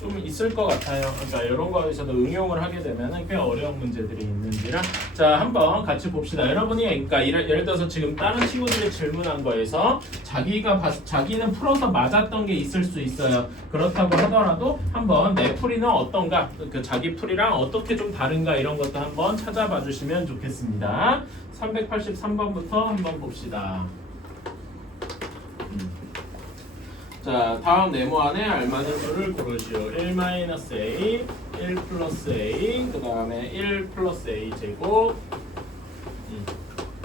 좀 있을 것 같아요. 그러니까 이런 거에서도 응용을 하게 되면 꽤 어려운 문제들이 있는지라 자 한번 같이 봅시다. 여러분이 그러니까 예를 들어서 지금 다른 친구들이 질문한 거에서 자기는 풀어서 맞았던 게 있을 수 있어요. 그렇다고 하더라도 한번 내 풀이는 어떤가, 그 자기 풀이랑 어떻게 좀 다른가 이런 것도 한번 찾아봐 주시면 좋겠습니다. 383번부터 한번 봅시다. 자, 다음 네모 안에 알맞은 수를 고르시오. 1-a, 1 플러스 a, 그 다음에 1 플러스 a 제곱,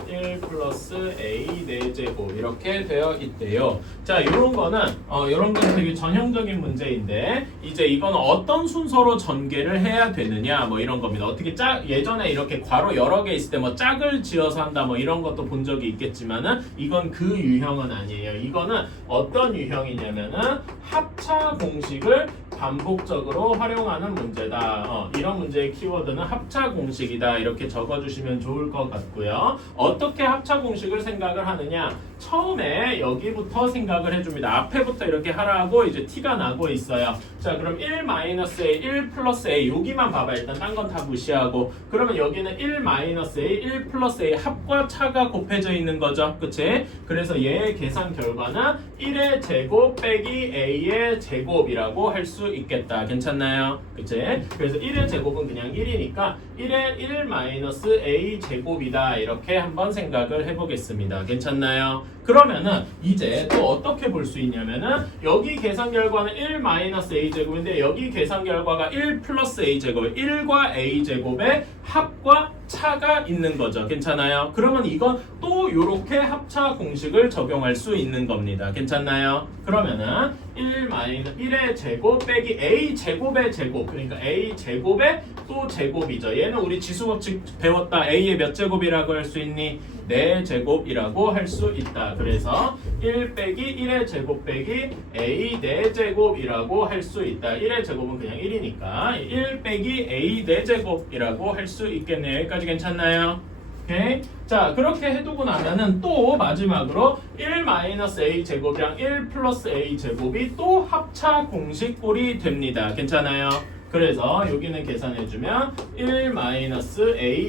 1 플러스 a 4제곱 이렇게 되어 있대요. 자, 이런 거는 이런 건 되게 전형적인 문제인데 이제 이건 어떤 순서로 전개를 해야 되느냐 뭐 이런 겁니다. 어떻게 예전에 이렇게 괄호 여러 개 있을 때 뭐 짝을 지어서 한다 뭐 이런 것도 본 적이 있겠지만은 이건 그 유형은 아니에요. 이거는 어떤 유형이냐면은 합차 공식을 반복적으로 활용하는 문제다. 이런 문제의 키워드는 합차 공식이다. 이렇게 적어주시면 좋을 것 같고요. 어떻게 합차 공식을 생각을 하느냐? 처음에 여기부터 생각을 해줍니다. 앞에부터 이렇게 하라고 이제 티가 나고 있어요. 자, 그럼 1-a, 1 플러스 a 여기만 봐봐. 일단 딴 건 다 무시하고 그러면 여기는 1-a, 1 플러스 a 합과 차가 곱해져 있는 거죠. 그치? 그래서 얘의 계산 결과는 1의 제곱 빼기 a의 제곱이라고 할 수 있겠다. 괜찮나요? 그치? 그래서 1의 제곱은 그냥 1이니까 1의 1-a 제곱이다. 이렇게 한번 생각을 해보겠습니다. 괜찮나요? 그러면은 이제 또 어떻게 볼 수 있냐면은 여기 계산 결과는 1-a 제곱인데 여기 계산 결과가 1 플러스 a 제곱, 1과 a 제곱의 합과 차가 있는 거죠. 괜찮아요? 그러면 이건 또 이렇게 합차 공식을 적용할 수 있는 겁니다. 괜찮나요? 그러면은 1의 제곱 빼기 a 제곱의 제곱, 그러니까 a 제곱의 또 제곱이죠. 얘는 우리 지수법칙 배웠다. a의 몇 제곱이라고 할 수 있니? 4제곱이라고 할 수 있다. 그래서 1 빼기 1의 제곱 빼기 a 4제곱이라고 할 수 있다. 1의 제곱은 그냥 1이니까 1 빼기 a 4제곱이라고 할 수 있겠네요. 여기까지 괜찮나요? 오케이? 자, 그렇게 해두고 나면은 또 마지막으로 1-a 제곱이랑 1 플러스 a 제곱이 또 합차 공식꼴이 됩니다. 괜찮아요? 그래서 여기는 계산해주면 1-a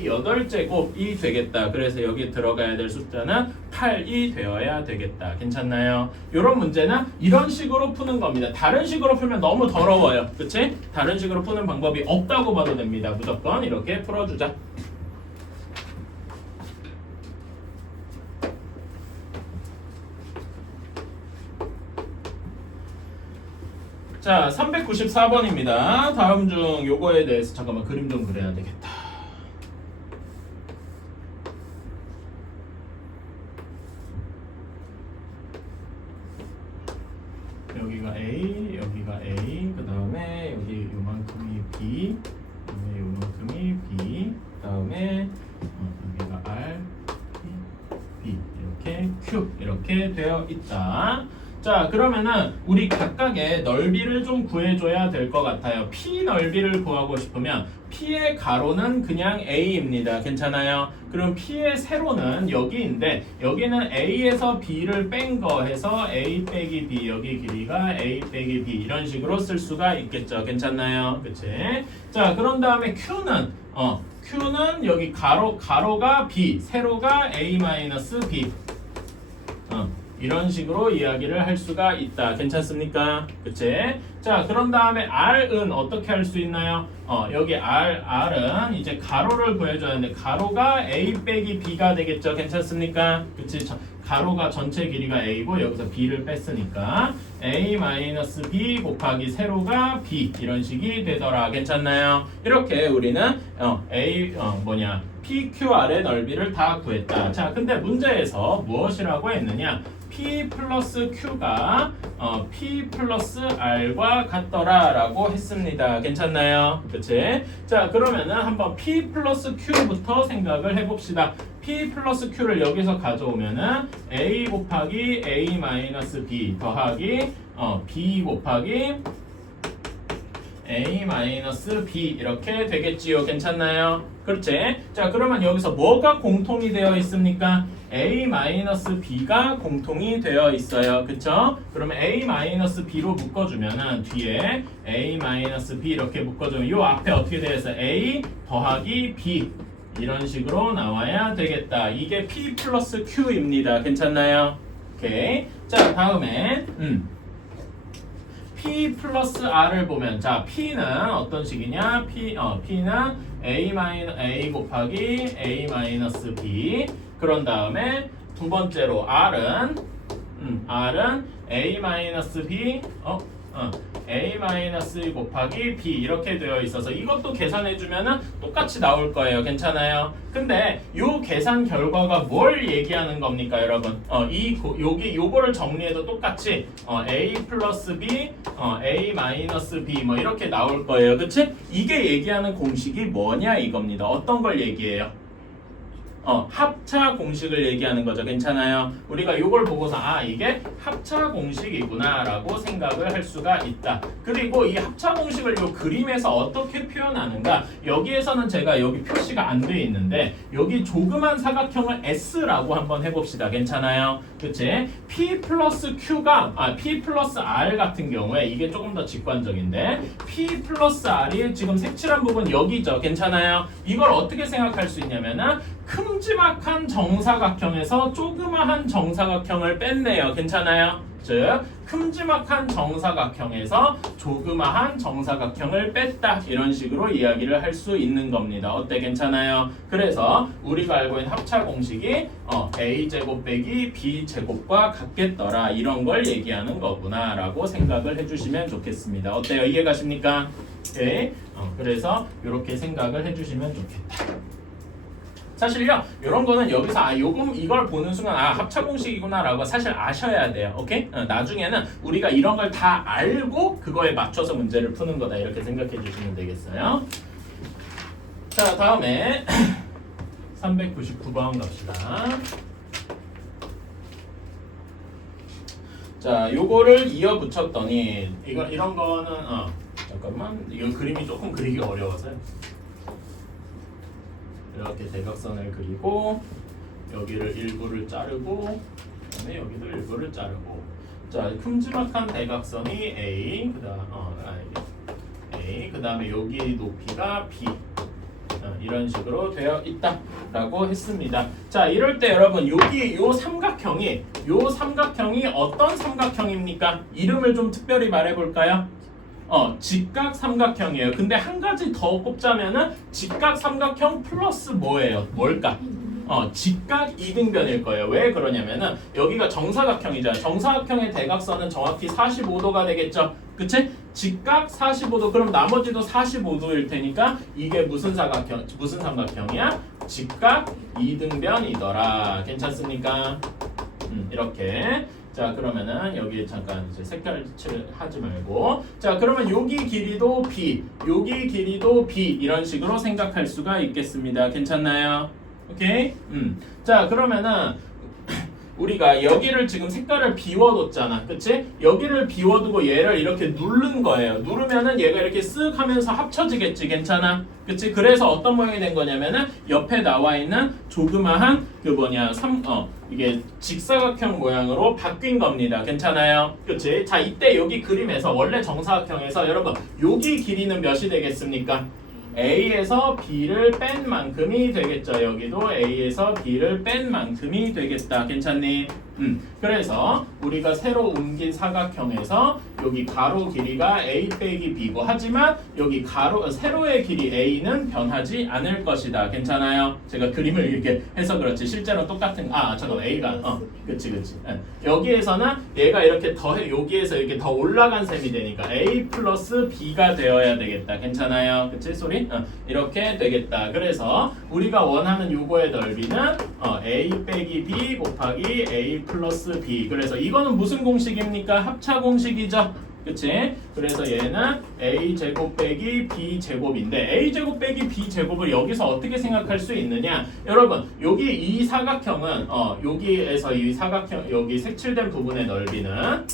8제곱이 되겠다. 그래서 여기 들어가야 될 숫자는 8이 되어야 되겠다. 괜찮나요? 이런 문제는 이런 식으로 푸는 겁니다. 다른 식으로 풀면 너무 더러워요. 그치? 다른 식으로 푸는 방법이 없다고 봐도 됩니다. 무조건 이렇게 풀어주자. 자, 394번입니다. 다음 중 요거에 대해서 잠깐만 그림 좀 그려야 되겠다. 여기가 A, 여기가 A, 그 다음에 여기 요만큼이 B, 그 다음에 요만큼이 B, 그 다음에 여기가 R, B, 이렇게 Q 이렇게 되어 있다. 자, 그러면은 우리 각각의 넓이를 좀 구해줘야 될 것 같아요. P 넓이를 구하고 싶으면 P의 가로는 그냥 A입니다. 괜찮아요? 그럼 P의 세로는 여기인데 여기는 A에서 B를 뺀 거 해서 A 빼기 B, 여기 길이가 A 빼기 B 이런 식으로 쓸 수가 있겠죠. 괜찮나요? 그치? 자, 그런 다음에 Q는 여기 가로가 B, 세로가 A-B. 이런 식으로 이야기를 할 수가 있다. 괜찮습니까? 그치? 자, 그런 다음에 R은 어떻게 할 수 있나요? 여기 R은 이제 가로를 구해줘야 하는데 가로가 A 빼기 B가 되겠죠. 괜찮습니까? 그치? 가로가 전체 길이가 A고 여기서 B를 뺐으니까 A-B 곱하기 세로가 B 이런 식이 되더라. 괜찮나요? 이렇게 우리는 PQR의 넓이를 다 구했다. 자, 근데 문제에서 무엇이라고 했느냐? P 플러스 Q가 P 플러스 R과 같더라 라고 했습니다. 괜찮나요? 그치? 자, 그러면은 한번 P 플러스 Q부터 생각을 해봅시다. P 플러스 Q를 여기서 가져오면은 A 곱하기 A 마이너스 B 더하기 B 곱하기 A-B 이렇게 되겠지요. 괜찮나요? 그렇지? 자, 그러면 여기서 뭐가 공통이 되어 있습니까? a-b가 공통이 되어 있어요. 그쵸? 그러면 a-b로 묶어주면은 뒤에 a-b 이렇게 묶어주면 요 앞에 어떻게 되어 있어요? a 더하기 b 이런 식으로 나와야 되겠다. 이게 p 플러스 q입니다. 괜찮나요? 오케이. 자, 다음에 p 플러스 r을 보면 자 p는 어떤 식이냐? p는 a 곱하기 a 마이너스 b. 그런 다음에 두 번째로 r은 a 마이너스 b a 마이너스 곱하기 b 이렇게 되어 있어서 이것도 계산해주면은 똑같이 나올 거예요. 괜찮아요? 근데 요 계산 결과가 뭘 얘기하는 겁니까, 여러분? 요거를 정리해도 똑같이 a 플러스 b, a 마이너스 b 뭐 이렇게 나올 거예요. 그치? 이게 얘기하는 공식이 뭐냐 이겁니다. 어떤 걸 얘기해요? 합차 공식을 얘기하는 거죠. 괜찮아요? 우리가 이걸 보고서 이게 합차 공식이구나 라고 생각을 할 수가 있다. 그리고 이 합차 공식을 이 그림에서 어떻게 표현하는가? 여기에서는 제가 여기 표시가 안 돼 있는데 여기 조그만 사각형을 S라고 한번 해봅시다. 괜찮아요? 그치? P 플러스 Q가 P 플러스 R 같은 경우에 이게 조금 더 직관적인데 P 플러스 R이 지금 색칠한 부분 여기죠. 괜찮아요? 이걸 어떻게 생각할 수 있냐면은 큼지막한 정사각형에서 조그마한 정사각형을 뺐네요. 괜찮아요? 즉 큼지막한 정사각형에서 조그마한 정사각형을 뺐다. 이런 식으로 이야기를 할 수 있는 겁니다. 어때? 괜찮아요? 그래서 우리가 알고 있는 합차 공식이 a제곱 빼기 b제곱과 같겠더라. 이런 걸 얘기하는 거구나 라고 생각을 해주시면 좋겠습니다. 어때요? 이해가십니까? 오케이. 그래서 이렇게 생각을 해주시면 좋겠다. 사실요, 이런 거는 여기서 이걸 보는 순간 합차 공식이구나라고 사실 아셔야 돼요. 오케이? 나중에는 우리가 이런 걸 다 알고 그거에 맞춰서 문제를 푸는 거다 이렇게 생각해 주시면 되겠어요. 자, 다음에 399번 갑시다. 자, 요거를 이어 붙였더니 이런 거는 잠깐만, 이거 그림이 조금 그리기가 어려워서요. 이렇게 대각선을 그리고 여기를 일부를 자르고 그다음에 여기도 일부를 자르고 자 큼지막한 대각선이 A 그다음에 여기 높이가 B 이런 식으로 되어 있다라고 했습니다. 자 이럴 때 여러분 여기 요 삼각형이 어떤 삼각형입니까? 이름을 좀 특별히 말해볼까요? 직각 삼각형이에요. 근데 한 가지 더 꼽자면은 직각 삼각형 플러스 뭐예요? 뭘까? 직각 이등변일 거예요. 왜 그러냐면은 여기가 정사각형이잖아요. 정사각형의 대각선은 정확히 45도가 되겠죠. 그치? 직각 45도. 그럼 나머지도 45도일 테니까 이게 무슨 삼각형이야? 직각 이등변이더라. 괜찮습니까? 이렇게. 자 그러면은 여기 잠깐 이제 색깔 칠을 하지 말고 자 그러면 여기 길이도 B 여기 길이도 B 이런 식으로 생각할 수가 있겠습니다. 괜찮나요? 오케이? 자 그러면은 우리가 여기를 지금 색깔을 비워뒀잖아. 그치? 여기를 비워두고 얘를 이렇게 누른 거예요. 누르면은 얘가 이렇게 쓱 하면서 합쳐지겠지. 괜찮아? 그치? 그래서 어떤 모양이 된 거냐면은 옆에 나와 있는 조그마한 이게 직사각형 모양으로 바뀐 겁니다. 괜찮아요? 그치? 자, 이때 여기 그림에서 원래 정사각형에서 여러분 여기 길이는 몇이 되겠습니까? A에서 B를 뺀 만큼이 되겠죠. 여기도 A에서 B를 뺀 만큼이 되겠다. 괜찮니? 그래서 우리가 새로 옮긴 사각형에서 여기 가로 길이가 A 빼기 B고 하지만 여기 세로의 길이 A는 변하지 않을 것이다. 괜찮아요? 제가 그림을 이렇게 해서 그렇지 실제로 똑같은 잠깐만 A가 그치 여기에서는 얘가 이렇게 여기에서 이렇게 더 올라간 셈이 되니까 A 플러스 B가 되어야 되겠다. 괜찮아요? 그치 소리? 이렇게 되겠다. 그래서 우리가 원하는 요거의 넓이는 A 빼기 B 곱하기 A 플러스 B. 그래서 이거는 무슨 공식입니까? 합차 공식이죠. 그치? 그래서 얘는 A제곱 빼기 B제곱인데 A제곱 빼기 B제곱을 여기서 어떻게 생각할 수 있느냐? 여러분 여기 이 사각형은 여기에서 이 사각형 여기 색칠된 부분의 넓이는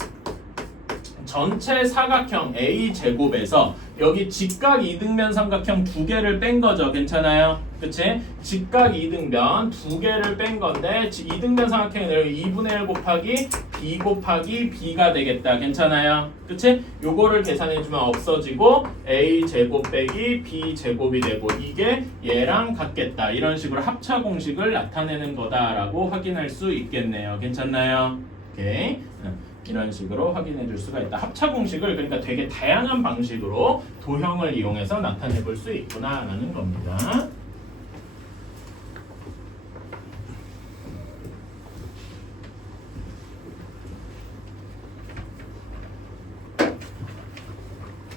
전체 사각형 A 제곱에서 여기 직각 이등변 삼각형 두 개를 뺀 거죠. 괜찮아요? 그치? 직각 이등변 두 개를 뺀 건데 이등변 삼각형이 여기 2분의 1 곱하기 B 곱하기 B가 되겠다. 괜찮아요? 그치? 요거를 계산해주면 없어지고 A 제곱 빼기 B 제곱이 되고 이게 얘랑 같겠다. 이런 식으로 합차 공식을 나타내는 거다라고 확인할 수 있겠네요. 괜찮나요? 오케이. 이런 식으로 확인해 줄 수가 있다. 합차 공식을 그러니까 되게 다양한 방식으로 도형을 이용해서 나타내 볼 수 있구나라는 겁니다.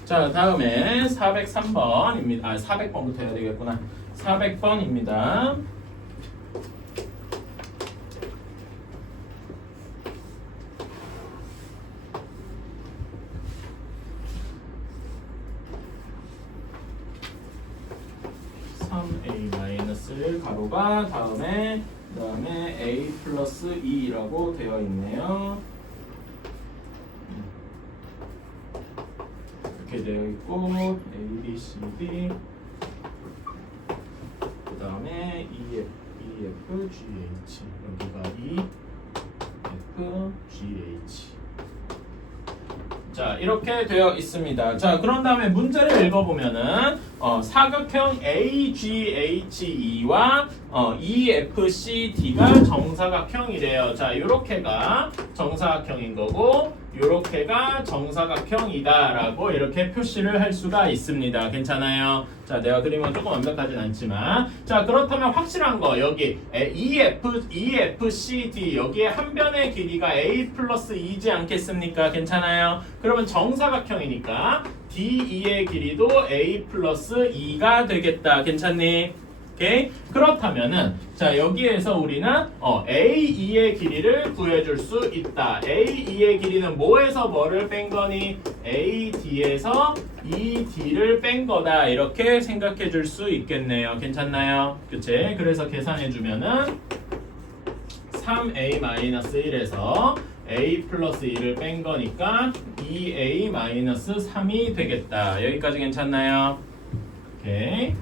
자, 다음에 403번입니다. 아, 400번부터 해야 되겠구나. 400번입니다. A-1 가로가 다음에 A 플러스 2라고 되어 있네요. 이렇게 되어 있고 A, B, C, D 그 다음에 E, F, G, H 여기가 E, F, G, H 자 이렇게 되어 있습니다. 자 그런 다음에 문제를 읽어보면은 사각형 AGHE와 EFCD가 정사각형이래요. 자 요렇게가 정사각형인 거고 요렇게가 정사각형이다라고 이렇게 표시를 할 수가 있습니다. 괜찮아요? 자 내가 그림은 조금 완벽하진 않지만 자 그렇다면 확실한 거 여기 EFCD 여기에 한 변의 길이가 A 플러스 2지 않겠습니까? 괜찮아요? 그러면 정사각형이니까 DE의 길이도 A 플러스 2가 되겠다. 괜찮니? 오케이? 그렇다면은 자 여기에서 우리는 AE의 길이를 구해줄 수 있다. AE의 길이는 뭐에서 뭐를 뺀 거니? AD에서 ED를 뺀 거다. 이렇게 생각해 줄 수 있겠네요. 괜찮나요? 그치? 그래서 계산해 주면은 3A-1에서 A 플러스 2를 뺀 거니까 2A-3이 되겠다. 여기까지 괜찮나요? 오케이.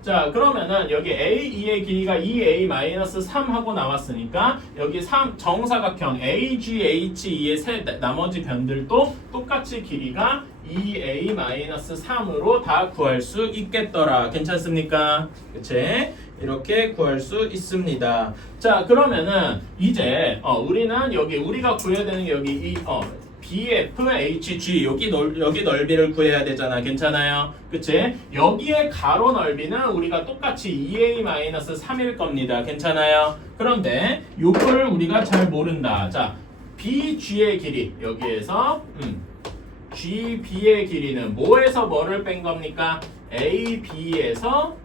자 그러면은 여기 AE의 길이가 2A-3 하고 나왔으니까 여기 정사각형 AGHE의 나머지 변들도 똑같이 길이가 2A-3으로 다 구할 수 있겠더라. 괜찮습니까? 그치? 이렇게 구할 수 있습니다. 자 그러면은 이제 우리는 여기 우리가 구해야 되는 게 여기 BFHG 여기 넓이를 구해야 되잖아. 괜찮아요? 그치? 여기에 가로 넓이는 우리가 똑같이 2A-3일 겁니다. 괜찮아요? 그런데 요거를 우리가 잘 모른다. 자, BG의 길이 여기에서 GB의 길이는 뭐에서 뭐를 뺀 겁니까? AB에서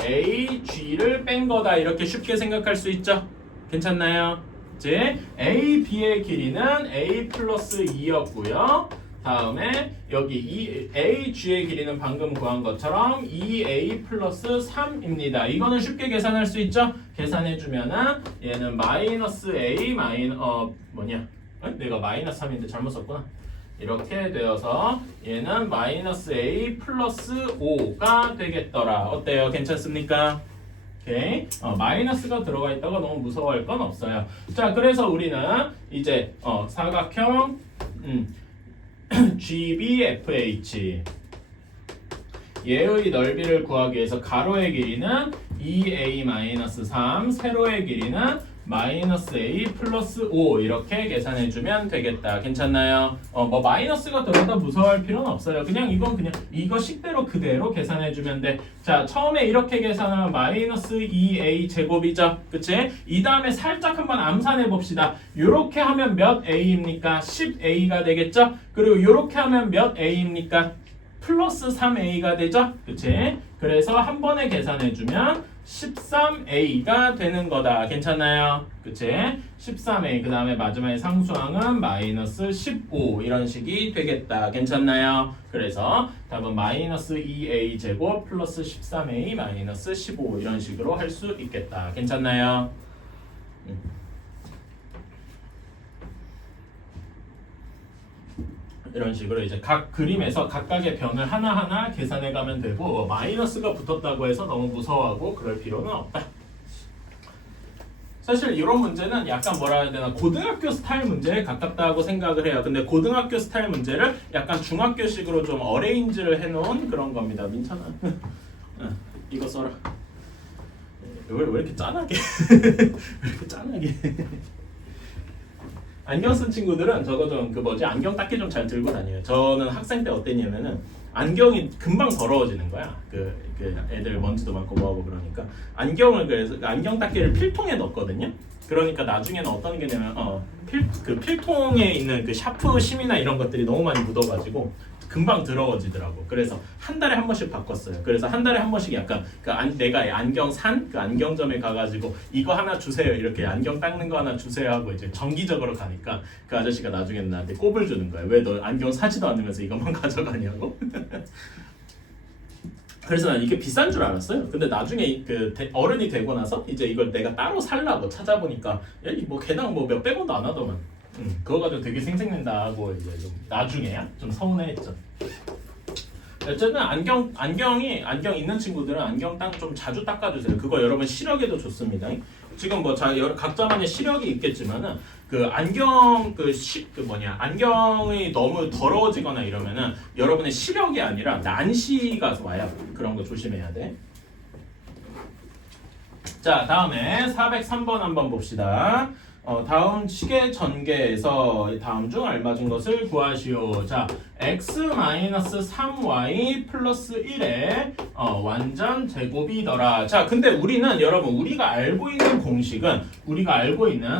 AG를 뺀 거다. 이렇게 쉽게 생각할 수 있죠? 괜찮나요? 이제 AB의 길이는 A 플러스 2였고요. 다음에 여기 AG의 길이는 방금 구한 것처럼 2A 플러스 3입니다. 이거는 쉽게 계산할 수 있죠? 계산해주면은 얘는 마이너스 A 내가 마이너스 3인데 잘못 썼구나. 이렇게 되어서 얘는 마이너스 A 플러스 5가 되겠더라. 어때요? 괜찮습니까? 오케이. 마이너스가 들어가 있다가 너무 무서워할 건 없어요. 자, 그래서 우리는 이제 사각형 GBFH 얘의 넓이를 구하기 위해서 가로의 길이는 2A-3, 세로의 길이는 마이너스 A 플러스 5 이렇게 계산해주면 되겠다. 괜찮나요? 뭐 마이너스가 들어가다 무서워할 필요는 없어요. 그냥 이거 식대로 그대로 계산해주면 돼. 자, 처음에 이렇게 계산하면 마이너스 2A 제곱이죠. 그치? 이 다음에 살짝 한번 암산해 봅시다. 요렇게 하면 몇 A입니까? 10A가 되겠죠? 그리고 요렇게 하면 몇 A입니까? 플러스 3A가 되죠? 그치? 그래서 한 번에 계산해주면 13A가 되는 거다. 괜찮나요? 그치? 13A 그 다음에 마지막에 상수항은 마이너스 15 이런 식이 되겠다. 괜찮나요? 그래서 답은 마이너스 2A 제곱 플러스 13A 마이너스 15 이런 식으로 할 수 있겠다. 괜찮나요? 이런 식으로 이제 각 그림에서 각각의 변을 하나하나 계산해 가면 되고 마이너스가 붙었다고 해서 너무 무서워하고 그럴 필요는 없다. 사실 이런 문제는 약간 뭐라 해야 되나 고등학교 스타일 문제에 가깝다고 생각을 해요. 근데 고등학교 스타일 문제를 약간 중학교식으로 좀 어레인지를 해놓은 그런 겁니다. 민찬아 이거 써라. 왜 이렇게 짠하게 왜 이렇게 짠하게 안경 쓴 친구들은 저거 좀 그 뭐지 안경 닦기 좀 잘 들고 다녀요. 저는 학생 때 어땠냐면은 안경이 금방 더러워지는 거야. 그 애들 먼지도 많고 뭐하고 그러니까 안경을 그래서 안경 닦기를 필통에 넣었거든요. 그러니까 나중에는 어떤 게 되면 필통에 있는 그 샤프 심이나 이런 것들이 너무 많이 묻어가지고 금방 더러워지더라고. 그래서 한 달에 한 번씩 바꿨어요. 그래서 한 달에 한 번씩 약간 내가 안경 산 그 안경점에 가가지고 이거 하나 주세요. 이렇게 안경 닦는 거 하나 주세요 하고 이제 정기적으로 가니까 그 아저씨가 나중에는 나한테 꼽을 주는 거야. 왜 너 안경 사지도 않으면서 이것만 가져가냐고. 그래서 난 이게 비싼 줄 알았어요. 근데 나중에 어른이 되고 나서 이제 이걸 내가 따로 살라고 찾아보니까 야, 뭐 개당 뭐 몇백 원도 안 하더만. 그거 가지고 되게 생색낸다 하고 이제 좀 나중에야 좀 서운해했죠. 어쨌든 안경 있는 친구들은 안경 좀 자주 닦아주세요. 그거 여러분 시력에도 좋습니다. 지금 뭐 각자만의 시력이 있겠지만은 안경이 너무 더러워지거나 이러면은 여러분의 시력이 아니라 난시가 와요. 그런 거 조심해야 돼. 자, 다음에 403번 한번 봅시다. 다음 식의 전개에서 다음 중 알맞은 것을 구하시오. 자, x-3y 플러스 1의 완전 제곱이더라. 자, 근데 여러분 우리가 알고 있는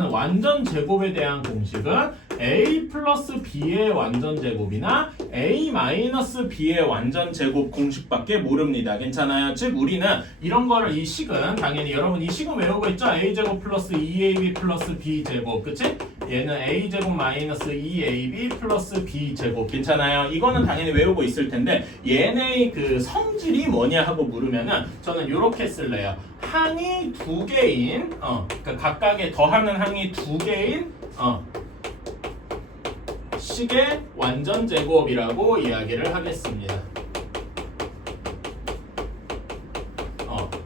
완전 제곱에 대한 공식은 a 플러스 b의 완전 제곱이나 a 마이너스 b의 완전 제곱 공식밖에 모릅니다. 괜찮아요? 즉 우리는 이런 거를 이 식은 당연히 여러분 이 식은 외우고 있죠? a 제곱 플러스 2ab 플러스 b 제곱, 그치? 얘는 a 제곱 마이너스 2ab 플러스 b 제곱. 괜찮아요? 이거는 당연히 외우고 있을 텐데 얘네의 그 성질이 뭐냐 하고 물으면은 저는 이렇게 쓸래요. 항이 두 개인 그러니까 각각의 더하는 항이 두 개인 식의 완전 제곱이라고 이야기를 하겠습니다.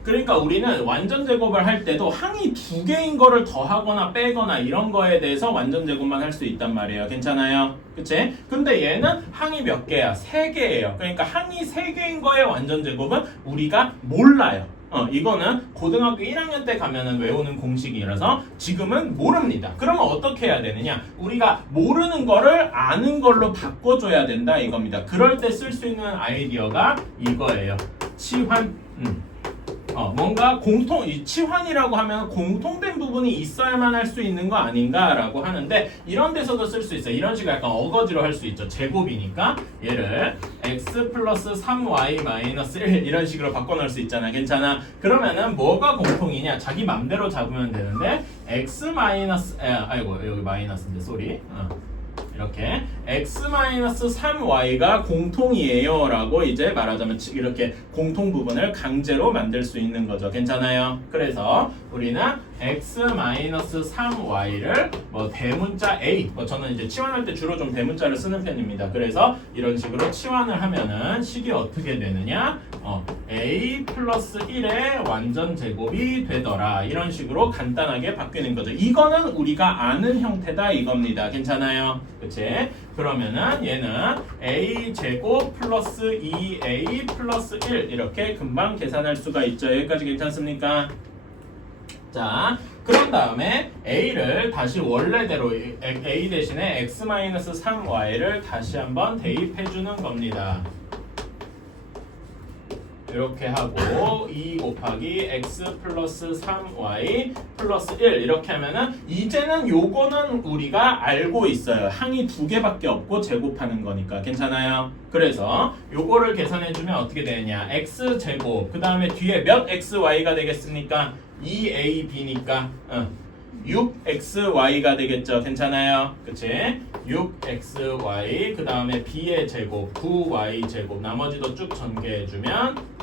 그러니까 우리는 완전 제곱을 할 때도 항이 두 개인 거를 더하거나 빼거나 이런 거에 대해서 완전 제곱만 할 수 있단 말이에요. 괜찮아요? 그치? 근데 얘는 항이 몇 개야? 3개예요. 그러니까 항이 3개인 거의 완전 제곱은 우리가 몰라요. 이거는 고등학교 1학년 때 가면은 외우는 공식이라서 지금은 모릅니다. 그러면 어떻게 해야 되느냐? 우리가 모르는 거를 아는 걸로 바꿔줘야 된다 이겁니다. 그럴 때 쓸 수 있는 아이디어가 이거예요. 치환. 뭔가 치환이라고 하면 공통된 부분이 있어야만 할 수 있는 거 아닌가라고 하는데 이런 데서도 쓸 수 있어요. 이런 식으로 약간 어거지로 할 수 있죠. 제곱이니까 얘를 x 플러스 3y 마이너스 1 이런 식으로 바꿔놓을 수 있잖아. 괜찮아? 그러면은 뭐가 공통이냐? 자기 맘대로 잡으면 되는데 x 마이너스 아이고 여기 마이너스인데 쏘리. 이렇게 x-3y가 공통이에요 라고 이제 말하자면 이렇게 공통 부분을 강제로 만들 수 있는 거죠. 괜찮아요? 그래서 우리는 x-3y를 뭐 대문자 a, 저는 이제 치환할 때 주로 좀 대문자를 쓰는 편입니다. 그래서 이런 식으로 치환을 하면은 식이 어떻게 되느냐? a 플러스 1의 완전 제곱이 되더라. 이런 식으로 간단하게 바뀌는 거죠. 이거는 우리가 아는 형태다 이겁니다. 괜찮아요? 그치? 그러면은 얘는 a 제곱 플러스 2a 플러스 1 이렇게 금방 계산할 수가 있죠. 여기까지 괜찮습니까? 자, 그런 다음에 a를 다시 원래대로 a 대신에 x-3y를 다시 한번 대입해 주는 겁니다. 이렇게 하고 2 곱하기 x 플러스 3y 플러스 1 이렇게 하면은 이제는 요거는 우리가 알고 있어요. 항이 두 개밖에 없고 제곱하는 거니까. 괜찮아요? 그래서 요거를 계산해주면 어떻게 되느냐? x 제곱 그 다음에 뒤에 몇 xy가 되겠습니까? 2ab니까 6xy가 되겠죠. 괜찮아요? 그치? 6xy 그 다음에 b의 제곱 9y 제곱 나머지도 쭉 전개해주면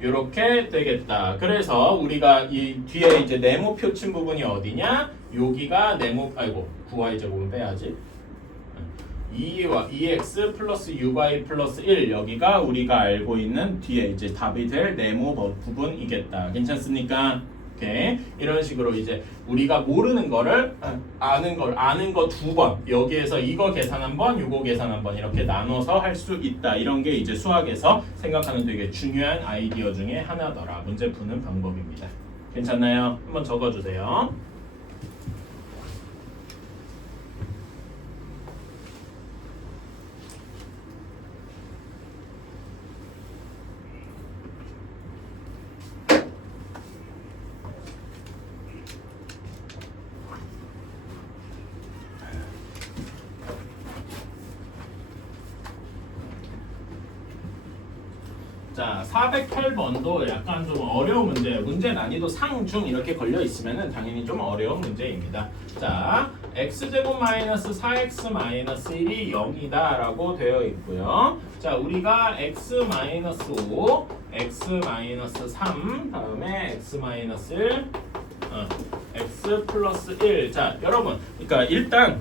이렇게 되겠다. 그래서 우리가 이 뒤에 이제 네모 표친 부분이 어디냐? 여기가 네모 9y 제곱은 빼야지. 2x 플러스 uy 플러스 1 여기가 우리가 알고 있는 뒤에 이제 답이 될 네모 부분이겠다. 괜찮습니까? 오케이. 이런 식으로 이제 우리가 모르는 거를 아는 거 두 번 여기에서 이거 계산 한 번, 요거 계산 한 번 이렇게 나눠서 할 수 있다. 이런 게 이제 수학에서 생각하는 되게 중요한 아이디어 중에 하나더라. 문제 푸는 방법입니다. 괜찮나요? 한번 적어주세요. 자, 408번도 약간 좀 어려운 문제 난이도 상중 이렇게 걸려 있으면은 당연히 좀 어려운 문제입니다. 자, x제곱 마이너스 4x 마이너스 1이 0이다라고 되어 있고요. 자, 우리가 x 마이너스 5, x 마이너스 3, 다음에 x 마이너스 1, x 플러스 1. 자, 여러분, 그러니까 일단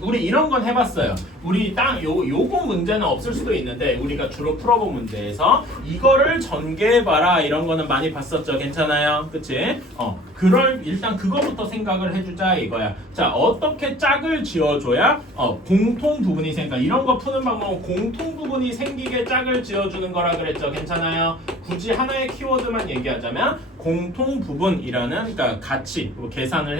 우리 이런 건 해봤어요. 우리 요거 문제는 없을 수도 있는데 우리가 주로 풀어본 문제에서 이거를 전개해봐라 이런 거는 많이 봤었죠. 괜찮아요? 그치? 일단 그거부터 생각을 해주자 이거야. 자, 어떻게 짝을 지어줘야 공통 부분이 생겨. 이런 거 푸는 방법은 공통 부분이 생기게 짝을 지어주는 거라 그랬죠. 괜찮아요? 굳이 하나의 키워드만 얘기하자면 공통 부분이라는 그러니까 같이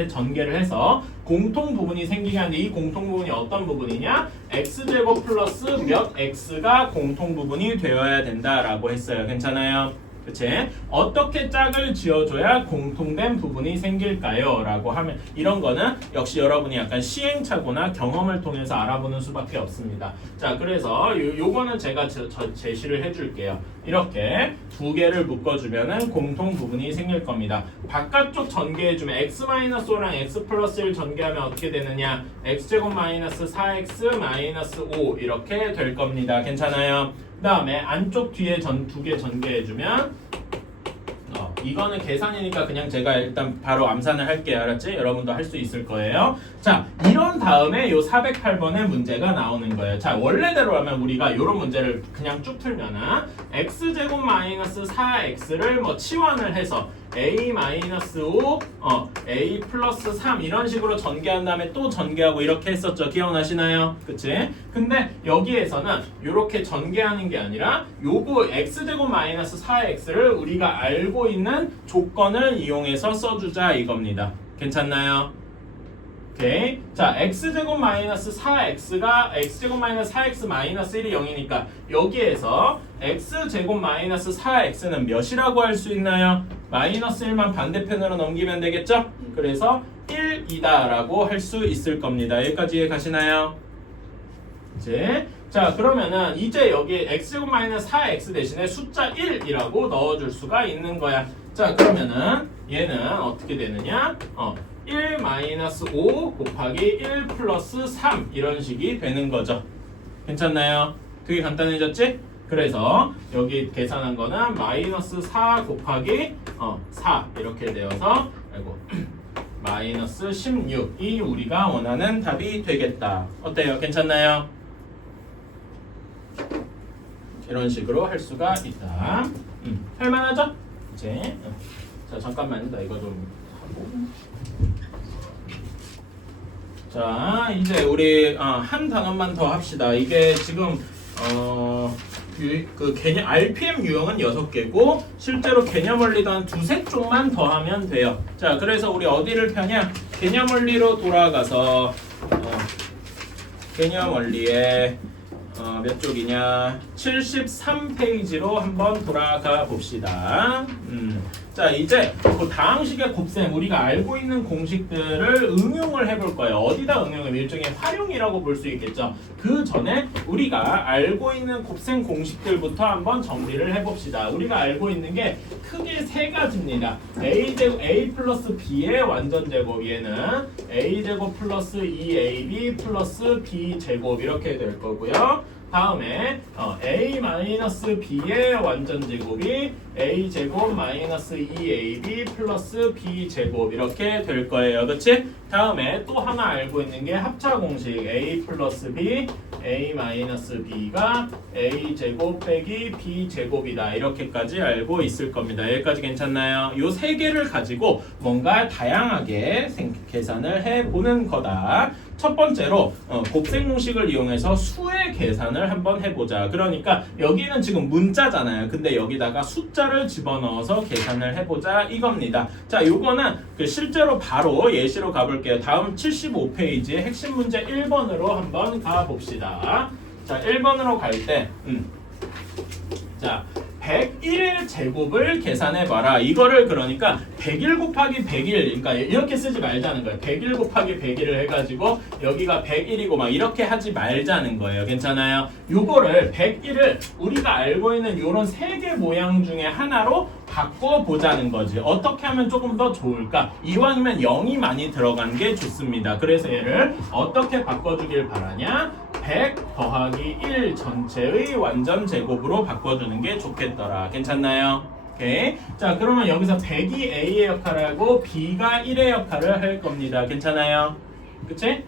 전개를 해서 공통 부분이 생기게 하는데 이 공통 부분이 어떤 부분이냐? x제곱 플러스 몇 x가 공통 부분이 되어야 된다라고 했어요. 괜찮아요? 그치? 어떻게 짝을 지어줘야 공통된 부분이 생길까요? 라고 하면 이런 거는 역시 여러분이 약간 시행착오나 경험을 통해서 알아보는 수밖에 없습니다. 자, 그래서 요거는 제가 제시를 해줄게요. 이렇게 두 개를 묶어주면은 공통 부분이 생길 겁니다. 바깥쪽 전개해주면 x-5랑 x 플러스 1 전개하면 어떻게 되느냐? x제곱 마이너스 4x 마이너스 5 이렇게 될 겁니다. 괜찮아요? 그 다음에 안쪽 뒤에 두 개 전개해주면 이거는 계산이니까 그냥 제가 일단 바로 암산을 할게요. 알았지? 여러분도 할 수 있을 거예요. 자, 이런 다음에 요 408번의 문제가 나오는 거예요. 자, 원래대로 하면 우리가 요런 문제를 그냥 쭉 풀면은 x제곱 마이너스 4x를 치환을 해서 a 마이너스 5, a 플러스 3 이런 식으로 전개한 다음에 또 전개하고 이렇게 했었죠. 기억나시나요? 그치? 근데 여기에서는 이렇게 전개하는 게 아니라 요거 x제곱 마이너스 4x를 우리가 알고 있는 조건을 이용해서 써주자 이겁니다. 괜찮나요? 오케이. 자, x제곱 마이너스 4x가 x제곱 마이너스 4x 마이너스 1이 0이니까 여기에서 x제곱 마이너스 4x는 몇이라고 할 수 있나요? 마이너스 1만 반대편으로 넘기면 되겠죠? 그래서 1이다 라고 할 수 있을 겁니다. 여기까지 이해 가시나요? 이제 자, 그러면은 이제 여기 x제곱 마이너스 4x 대신에 숫자 1이라고 넣어줄 수가 있는 거야. 자, 그러면은 얘는 어떻게 되느냐? 1 마이너스 5 곱하기 1 플러스 3 이런 식이 되는 거죠. 괜찮나요? 되게 간단해졌지? 그래서 여기 계산한 거는 마이너스 4 곱하기 4 이렇게 되어서 마이너스 16이 우리가 원하는 답이 되겠다. 어때요? 괜찮나요? 이런 식으로 할 수가 있다. 할만하죠? 이제 자, 잠깐만 나 이거 좀 하고. 자, 이제 우리 한 단원만 더 합시다. 이게 지금 그 개념 RPM 유형은 6개고 실제로 개념 원리도 한 두세 쪽만 더 하면 돼요. 자, 그래서 우리 어디를 펴냐? 개념 원리로 돌아가서 개념 원리에 몇 쪽이냐? 73페이지로 한번 돌아가 봅시다. 자, 이제 그 다항식의 곱셈 우리가 알고 있는 공식들을 응용을 해볼 거예요. 어디다 응용하면 일종의 활용이라고 볼 수 있겠죠. 그 전에 우리가 알고 있는 곱셈 공식들부터 한번 정리를 해봅시다. 우리가 알고 있는 게 크게 세 가지입니다. a 플러스 b의 완전제곱, 얘는 a제곱 플러스 2ab 플러스 b제곱 이렇게 될 거고요. 다음에 a-b의 완전 제곱이 a제곱 마이너스 2ab 플러스 b제곱 이렇게 될 거예요. 그치? 다음에 또 하나 알고 있는 게 합차 공식 a 플러스 b a 마이너스 b가 a제곱 빼기 b제곱이다. 이렇게까지 알고 있을 겁니다. 여기까지 괜찮나요? 요 세 개를 가지고 뭔가 다양하게 계산을 해보는 거다. 첫 번째로 곱셈 공식을 이용해서 수의 계산을 한번 해보자. 그러니까 여기는 지금 문자잖아요. 근데 여기다가 숫자를 집어넣어서 계산을 해보자 이겁니다. 자, 요거는 실제로 바로 예시로 가볼게요. 다음 75페이지의 핵심 문제 1번으로 한번 가봅시다. 자, 1번으로 갈 때 자, 101의 제곱을 계산해봐라. 이거를 그러니까 101 곱하기 101, 그러니까 이렇게 쓰지 말자는 거예요. 101 곱하기 101을 해가지고 여기가 101이고 막 이렇게 하지 말자는 거예요. 괜찮아요? 요거를 101을 우리가 알고 있는 요런 세 개 모양 중에 하나로 바꿔보자는 거지. 어떻게 하면 조금 더 좋을까? 이왕이면 0이 많이 들어간 게 좋습니다. 그래서 얘를 어떻게 바꿔주길 바라냐? 100 더하기 1 전체의 완전 제곱으로 바꿔주는 게 좋겠더라. 괜찮나요? 오케이. 자, 그러면 여기서 100이 A의 역할을 하고 B가 1의 역할을 할 겁니다. 괜찮아요? 그치?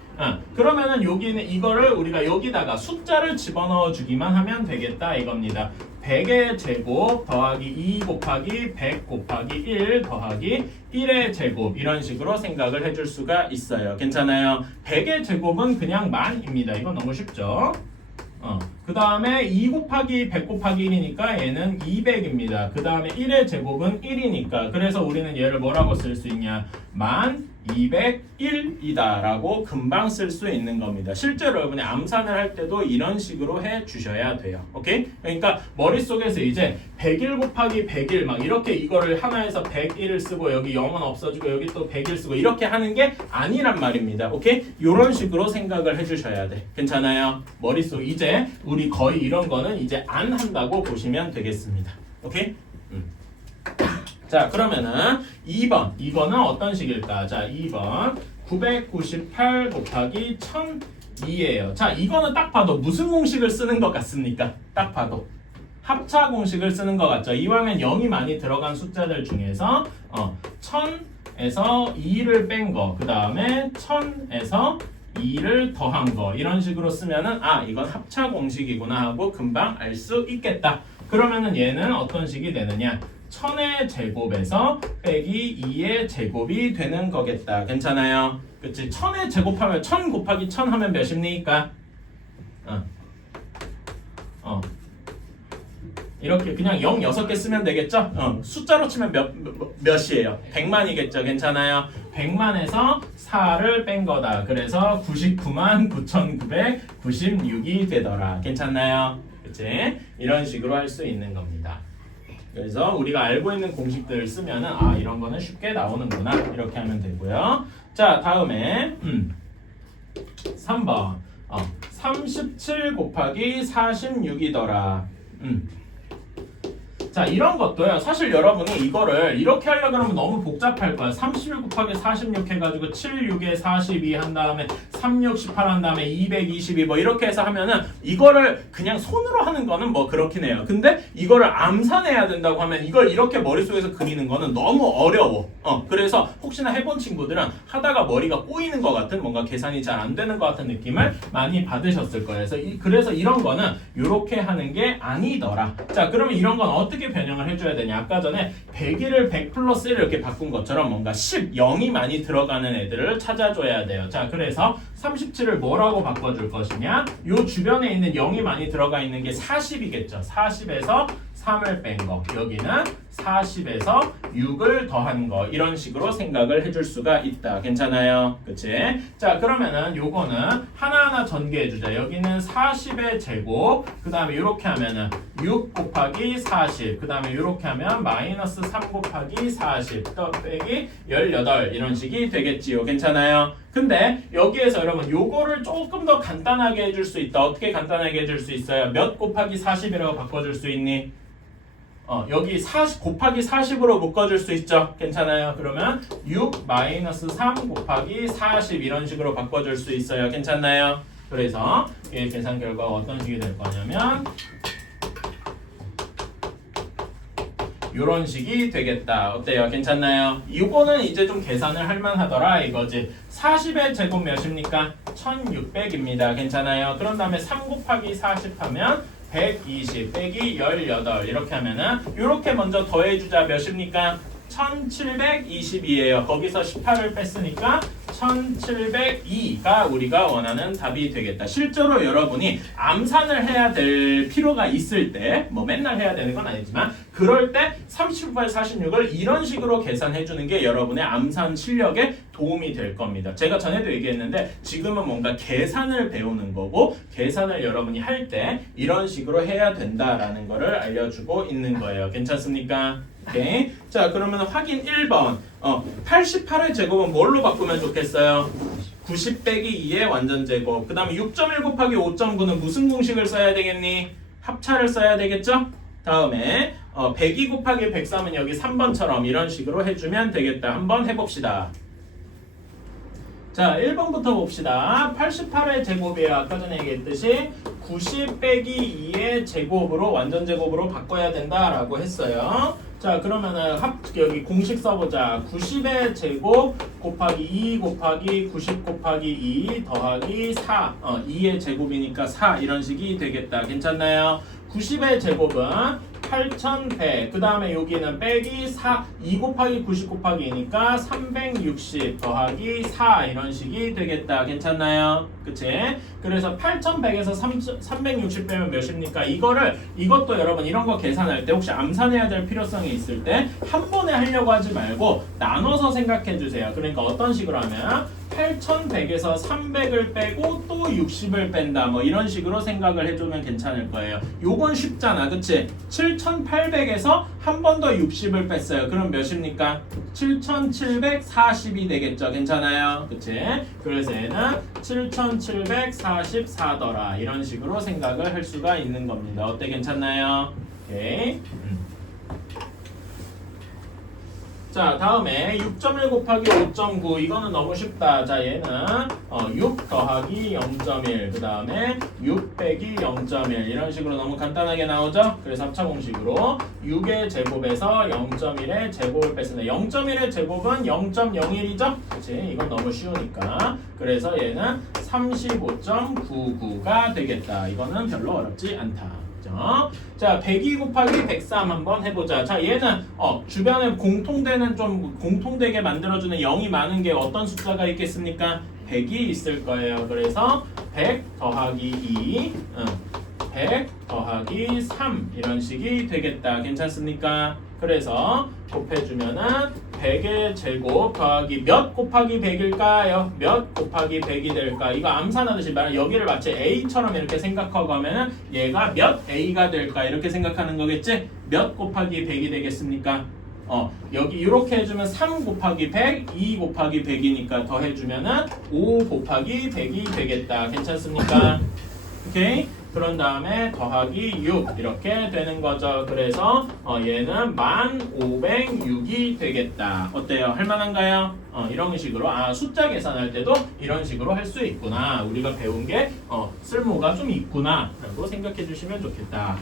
그러면은 여기는 이거를 우리가 여기다가 숫자를 집어넣어 주기만 하면 되겠다 이겁니다. 100의 제곱 더하기 2 곱하기 100 곱하기 1 더하기 1의 제곱 이런 식으로 생각을 해줄 수가 있어요. 괜찮아요? 100의 제곱은 그냥 만입니다. 이건 너무 쉽죠? 그 다음에 2 곱하기 100 곱하기 1이니까 얘는 200입니다. 그 다음에 1의 제곱은 1이니까 그래서 우리는 얘를 뭐라고 쓸 수 있냐? 1201이다 라고 금방 쓸 수 있는 겁니다. 실제로 여러분이 암산을 할 때도 이런 식으로 해 주셔야 돼요. 오케이? 그러니까 머릿속에서 이제 101 곱하기 101 막 이렇게 이거를 하나에서 101을 쓰고 여기 0은 없어지고 여기 또 101 쓰고 이렇게 하는 게 아니란 말입니다. 오케이? 이런 식으로 생각을 해 주셔야 돼. 괜찮아요? 머릿속 이제 우리 거의 이런 거는 이제 안 한다고 보시면 되겠습니다. 오케이? 자, 그러면은 2번. 이거는 어떤 식일까? 자, 2번. 998 곱하기 1002예요. 자, 이거는 딱 봐도 무슨 공식을 쓰는 것 같습니까? 딱 봐도. 합차 공식을 쓰는 것 같죠? 이왕엔 0이 많이 들어간 숫자들 중에서 1000에서 2를 뺀 거, 그 다음에 1000에서 2를 더한 거 이런 식으로 쓰면은 이건 합차 공식이구나 하고 금방 알 수 있겠다. 그러면은 얘는 어떤 식이 되느냐? 1000의 제곱에서 빼기 2의 제곱이 되는 거겠다. 괜찮아요? 그치? 1000의 제곱하면 1000 곱하기 1000 하면 몇입니까? 이렇게 그냥 0 6개 쓰면 되겠죠? 숫자로 치면 몇이에요? 100만이겠죠? 괜찮아요? 100만에서 4를 뺀 거다. 그래서 99만 9996이 되더라. 괜찮나요? 그치? 이런 식으로 할 수 있는 겁니다. 그래서 우리가 알고 있는 공식들을 쓰면은 이런 거는 쉽게 나오는구나. 이렇게 하면 되고요. 자, 다음에 3번. 37 곱하기 46이더라. 자, 이런 것도요. 사실 여러분이 이거를 이렇게 하려고 그러면 너무 복잡할 거야. 31 곱하기 46 해가지고 7, 6에 42 한 다음에 3, 6, 18 한 다음에 222 뭐 이렇게 해서 하면은 이거를 그냥 손으로 하는 거는 뭐 그렇긴 해요. 근데 이거를 암산해야 된다고 하면 이걸 이렇게 머릿속에서 그리는 거는 너무 어려워. 그래서 혹시나 해본 친구들은 하다가 머리가 꼬이는 것 같은 뭔가 계산이 잘 안 되는 것 같은 느낌을 많이 받으셨을 거예요. 그래서 이런 거는 이렇게 하는 게 아니더라. 자, 그러면 이런 건 어떻게 변형을 해줘야 되냐? 아까 전에 101을 100 플러스 1 이렇게 바꾼 것처럼 뭔가 10, 0이 많이 들어가는 애들을 찾아줘야 돼요. 자, 그래서 37을 뭐라고 바꿔줄 것이냐? 요 주변에 있는 0이 많이 들어가 있는 게 40이겠죠. 40에서 3을 뺀 거. 여기는 40에서 6을 더한 거. 이런 식으로 생각을 해줄 수가 있다. 괜찮아요? 그치? 자, 그러면은 요거는 하나하나 전개해주자. 여기는 40의 제곱. 그 다음에 이렇게 하면은 6 곱하기 40. 그 다음에 이렇게 하면 마이너스 3 곱하기 40. 또 빼기 18. 이런 식이 되겠지요. 괜찮아요? 근데 여기에서 여러분 요거를 조금 더 간단하게 해줄 수 있다. 어떻게 간단하게 해줄 수 있어요? 몇 곱하기 40이라고 바꿔줄 수 있니? 여기 40 곱하기 40으로 묶어줄 수 있죠. 괜찮아요? 그러면 6 마이너스 3 곱하기 40 이런 식으로 바꿔줄 수 있어요. 괜찮나요? 그래서 이 계산 결과가 어떤 식이 될 거냐면 이런 식이 되겠다. 어때요? 괜찮나요? 이거는 이제 좀 계산을 할 만하더라 이거지. 40의 제곱 몇입니까? 1600입니다. 괜찮아요? 그런 다음에 3 곱하기 40 하면 120 빼기 18 이렇게 하면은 이렇게 먼저 더해주자 몇입니까? 1722예요. 거기서 18을 뺐으니까 1702가 우리가 원하는 답이 되겠다. 실제로 여러분이 암산을 해야 될 필요가 있을 때, 뭐 맨날 해야 되는 건 아니지만 그럴 때 38, 46을 이런 식으로 계산해 주는 게 여러분의 암산 실력에 도움이 될 겁니다. 제가 전에도 얘기했는데 지금은 뭔가 계산을 배우는 거고 계산을 여러분이 할 때 이런 식으로 해야 된다라는 거를 알려주고 있는 거예요. 괜찮습니까? 오케이. 자, 그러면 확인 1번. 88의 제곱은 뭘로 바꾸면 좋겠어요? 90 빼기 2의 완전 제곱. 그 다음에 6.1 곱하기 5.9는 무슨 공식을 써야 되겠니? 합차를 써야 되겠죠? 다음에 102 곱하기 103은 여기 3번처럼 이런 식으로 해주면 되겠다. 한번 해봅시다. 자, 1번부터 봅시다. 88의 제곱이에요. 아까 전에 얘기했듯이 90 빼기 2의 제곱으로 완전 제곱으로 바꿔야 된다라고 했어요. 자, 그러면은 여기 공식 써보자. 90의 제곱 곱하기 2 곱하기 90 곱하기 2 더하기 4. 2의 제곱이니까 4 이런 식이 되겠다. 괜찮나요? 90의 제곱은 8100. 그 다음에 여기는 빼기 4. 2 곱하기 90 곱하기 2니까 360 더하기 4 이런 식이 되겠다. 괜찮나요? 그치? 그래서 8100에서 360 빼면 몇입니까? 이것도 여러분 이런 거 계산할 때 혹시 암산해야 될 필요성이 있을 때 한 번에 하려고 하지 말고 나눠서 생각해 주세요. 그러니까 어떤 식으로 하면 8100에서 300을 빼고 또 60을 뺀다. 뭐 이런 식으로 생각을 해주면 괜찮을 거예요. 요건 쉽잖아. 그치? 7800에서 한 번 더 60을 뺐어요. 그럼 몇입니까? 7740이 되겠죠. 괜찮아요? 그치? 그래서 얘는 7744더라. 이런 식으로 생각을 할 수가 있는 겁니다. 어때? 괜찮나요? 오케이. 자, 다음에 6.1 곱하기 5.9 이거는 너무 쉽다. 자, 얘는 6 더하기 0.1 그 다음에 6 빼기 0.1 이런 식으로 너무 간단하게 나오죠? 그래서 합차 공식으로 6의 제곱에서 0.1의 제곱을 뺐습니다. 0.1의 제곱은 0.01이죠? 그치? 이건 너무 쉬우니까. 그래서 얘는 35.99가 되겠다. 이거는 별로 어렵지 않다. 자, 102 곱하기 103 한번 해보자. 자, 얘는 주변에 공통되게 만들어주는 0이 많은 게 어떤 숫자가 있겠습니까? 100이 있을 거예요. 그래서 100 더하기 2, 100 더하기 3 이런 식이 되겠다. 괜찮습니까? 그래서 곱해주면은 100의 제곱 더하기 몇 곱하기 100일까요? 몇 곱하기 100이 될까? 이거 암산하듯이 말하면 여기를 마치 A처럼 이렇게 생각하고 하면은 얘가 몇 A가 될까? 이렇게 생각하는 거겠지? 몇 곱하기 100이 되겠습니까? 여기 이렇게 해주면 3 곱하기 100, 2 곱하기 100이니까 더해주면은 5 곱하기 100이 되겠다. 괜찮습니까? 오케이? 그런 다음에 더하기 6 이렇게 되는 거죠. 그래서 얘는 1506이 되겠다. 어때요? 할만한가요? 이런 식으로 숫자 계산할 때도 이런 식으로 할 수 있구나. 우리가 배운 게 쓸모가 좀 있구나 라고 생각해 주시면 좋겠다.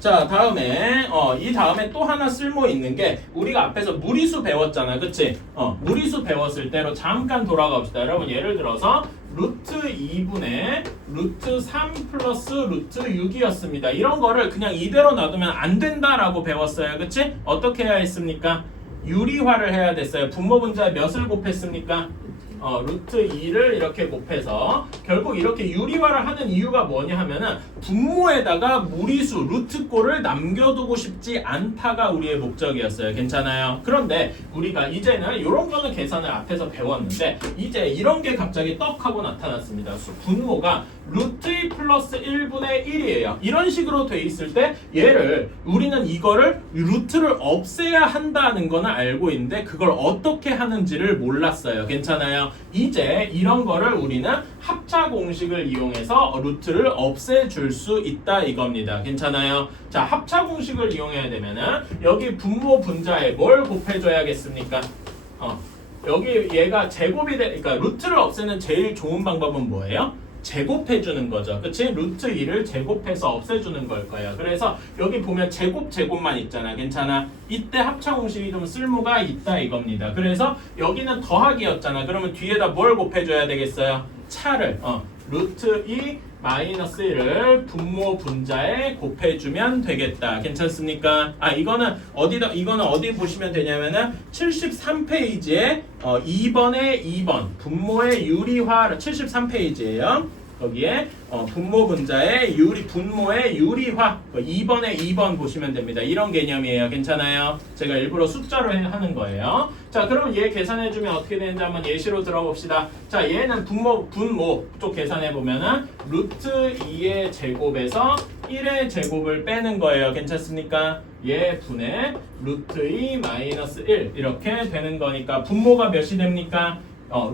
자, 다음에 이 다음에 또 하나 쓸모 있는 게 우리가 앞에서 무리수 배웠잖아. 그치? 무리수 배웠을 때로 잠깐 돌아가 봅시다. 여러분 예를 들어서 루트 2분의 루트 3 플러스 루트 6이었습니다. 이런 거를 그냥 이대로 놔두면 안 된다라고 배웠어요. 그치? 어떻게 해야 했습니까? 유리화를 해야 됐어요. 분모 분자에 몇을 곱했습니까? 루트 2를 이렇게 곱해서 결국 이렇게 유리화를 하는 이유가 뭐냐 하면은 분모에다가 무리수 루트꼴을 남겨두고 싶지 않다가 우리의 목적이었어요. 괜찮아요? 그런데 우리가 이제는 이런 거는 계산을 앞에서 배웠는데 이제 이런 게 갑자기 떡 하고 나타났습니다. 분모가 루트 2 플러스 1분의 1이에요. 이런 식으로 돼 있을 때 우리는 이거를 루트를 없애야 한다는 거는 알고 있는데 그걸 어떻게 하는지를 몰랐어요. 괜찮아요? 이제 이런 거를 우리는 합차 공식을 이용해서 루트를 없애줄 수 있다 이겁니다. 괜찮아요? 자, 합차 공식을 이용해야 되면은 여기 분모 분자에 뭘 곱해줘야겠습니까? 여기 얘가 제곱이 그러니까 루트를 없애는 제일 좋은 방법은 뭐예요? 제곱해주는 거죠. 그치? 루트 2를 제곱해서 없애주는 걸 거예요. 그래서 여기 보면 제곱만 있잖아. 괜찮아? 이때 합차 공식이 좀 쓸모가 있다 이겁니다. 그래서 여기는 더하기였잖아. 그러면 뒤에다 뭘 곱해줘야 되겠어요? 차를. 루트 2 마이너스 1을 분모 분자에 곱해주면 되겠다. 괜찮습니까? 이거는 어디 보시면 되냐면은 73페이지에 2번에 2번 분모의 유리화 73페이지예요. 거기에 분모 분자의 분모의 유리화 2번에 2번 보시면 됩니다. 이런 개념이에요. 괜찮아요? 제가 일부러 숫자로 하는 거예요. 자, 그럼 얘 계산해주면 어떻게 되는지 한번 예시로 들어봅시다. 자, 얘는 분모 쪽 계산해보면은 루트 2의 제곱에서 1의 제곱을 빼는 거예요. 괜찮습니까? 얘 분의 루트 2 마이너스 1 이렇게 되는 거니까 분모가 몇이 됩니까?